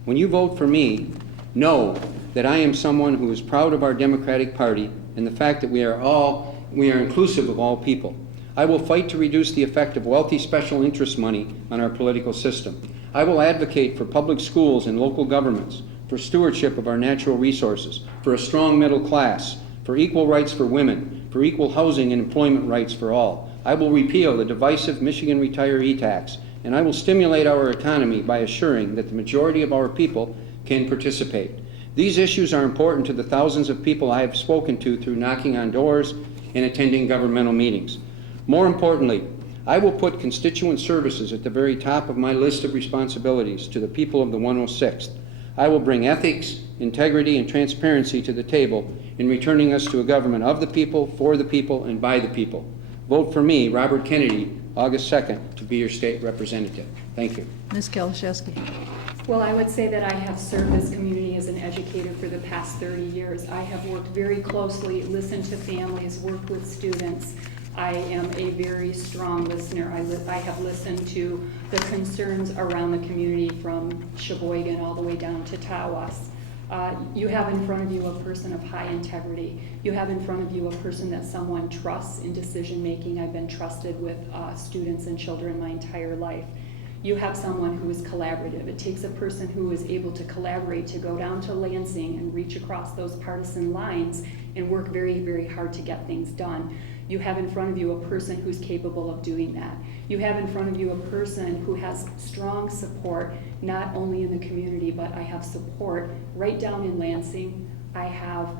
When you vote for me, know that I am someone who is proud of our Democratic Party and the fact that we are inclusive of all people. I will fight to reduce the effect of wealthy special interest money on our political system. I will advocate for public schools and local governments, for stewardship of our natural resources, for a strong middle class, for equal rights for women, for equal housing and employment rights for all. I will repeal the divisive Michigan retiree tax, and I will stimulate our economy by assuring that the majority of our people can participate. These issues are important to the thousands of people I have spoken to through knocking on doors and attending governmental meetings. More importantly, I will put constituent services at the very top of my list of responsibilities to the people of the 106th. I will bring ethics, integrity, and transparency to the table in returning us to a government of the people, for the people, and by the people. Vote for me, Robert Kennedy, August 2nd, to be your state representative. Thank you. Ms. Kalaszewski. Well, I would say that I have served this community as an educator for the past 30 years. I have worked very closely, listened to families, worked with students. I am a very strong listener. I have listened to the concerns around the community from Sheboygan all the way down to Tawas. You have in front of you a person of high integrity. You have in front of you a person that someone trusts in decision making. I've been trusted with students and children my entire life. You have someone who is collaborative. It takes a person who is able to collaborate to go down to Lansing and reach across those partisan lines and work very, very hard to get things done. You have in front of you a person who's capable of doing that. You have in front of you a person who has strong support, not only in the community, but I have support right down in Lansing. I have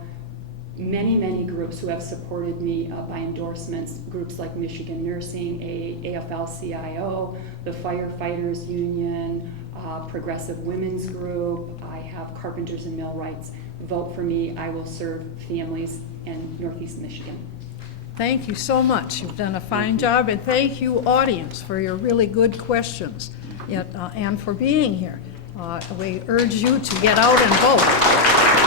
many, many groups who have supported me by endorsements, groups like Michigan Nursing, AFL-CIO, the Firefighters Union, Progressive Women's Group. I have Carpenters and Millwrights. Vote for me. I will serve families in Northeast Michigan. Thank you so much. You've done a fine job, and thank you, audience, for your really good questions and for being here. We urge you to get out and vote.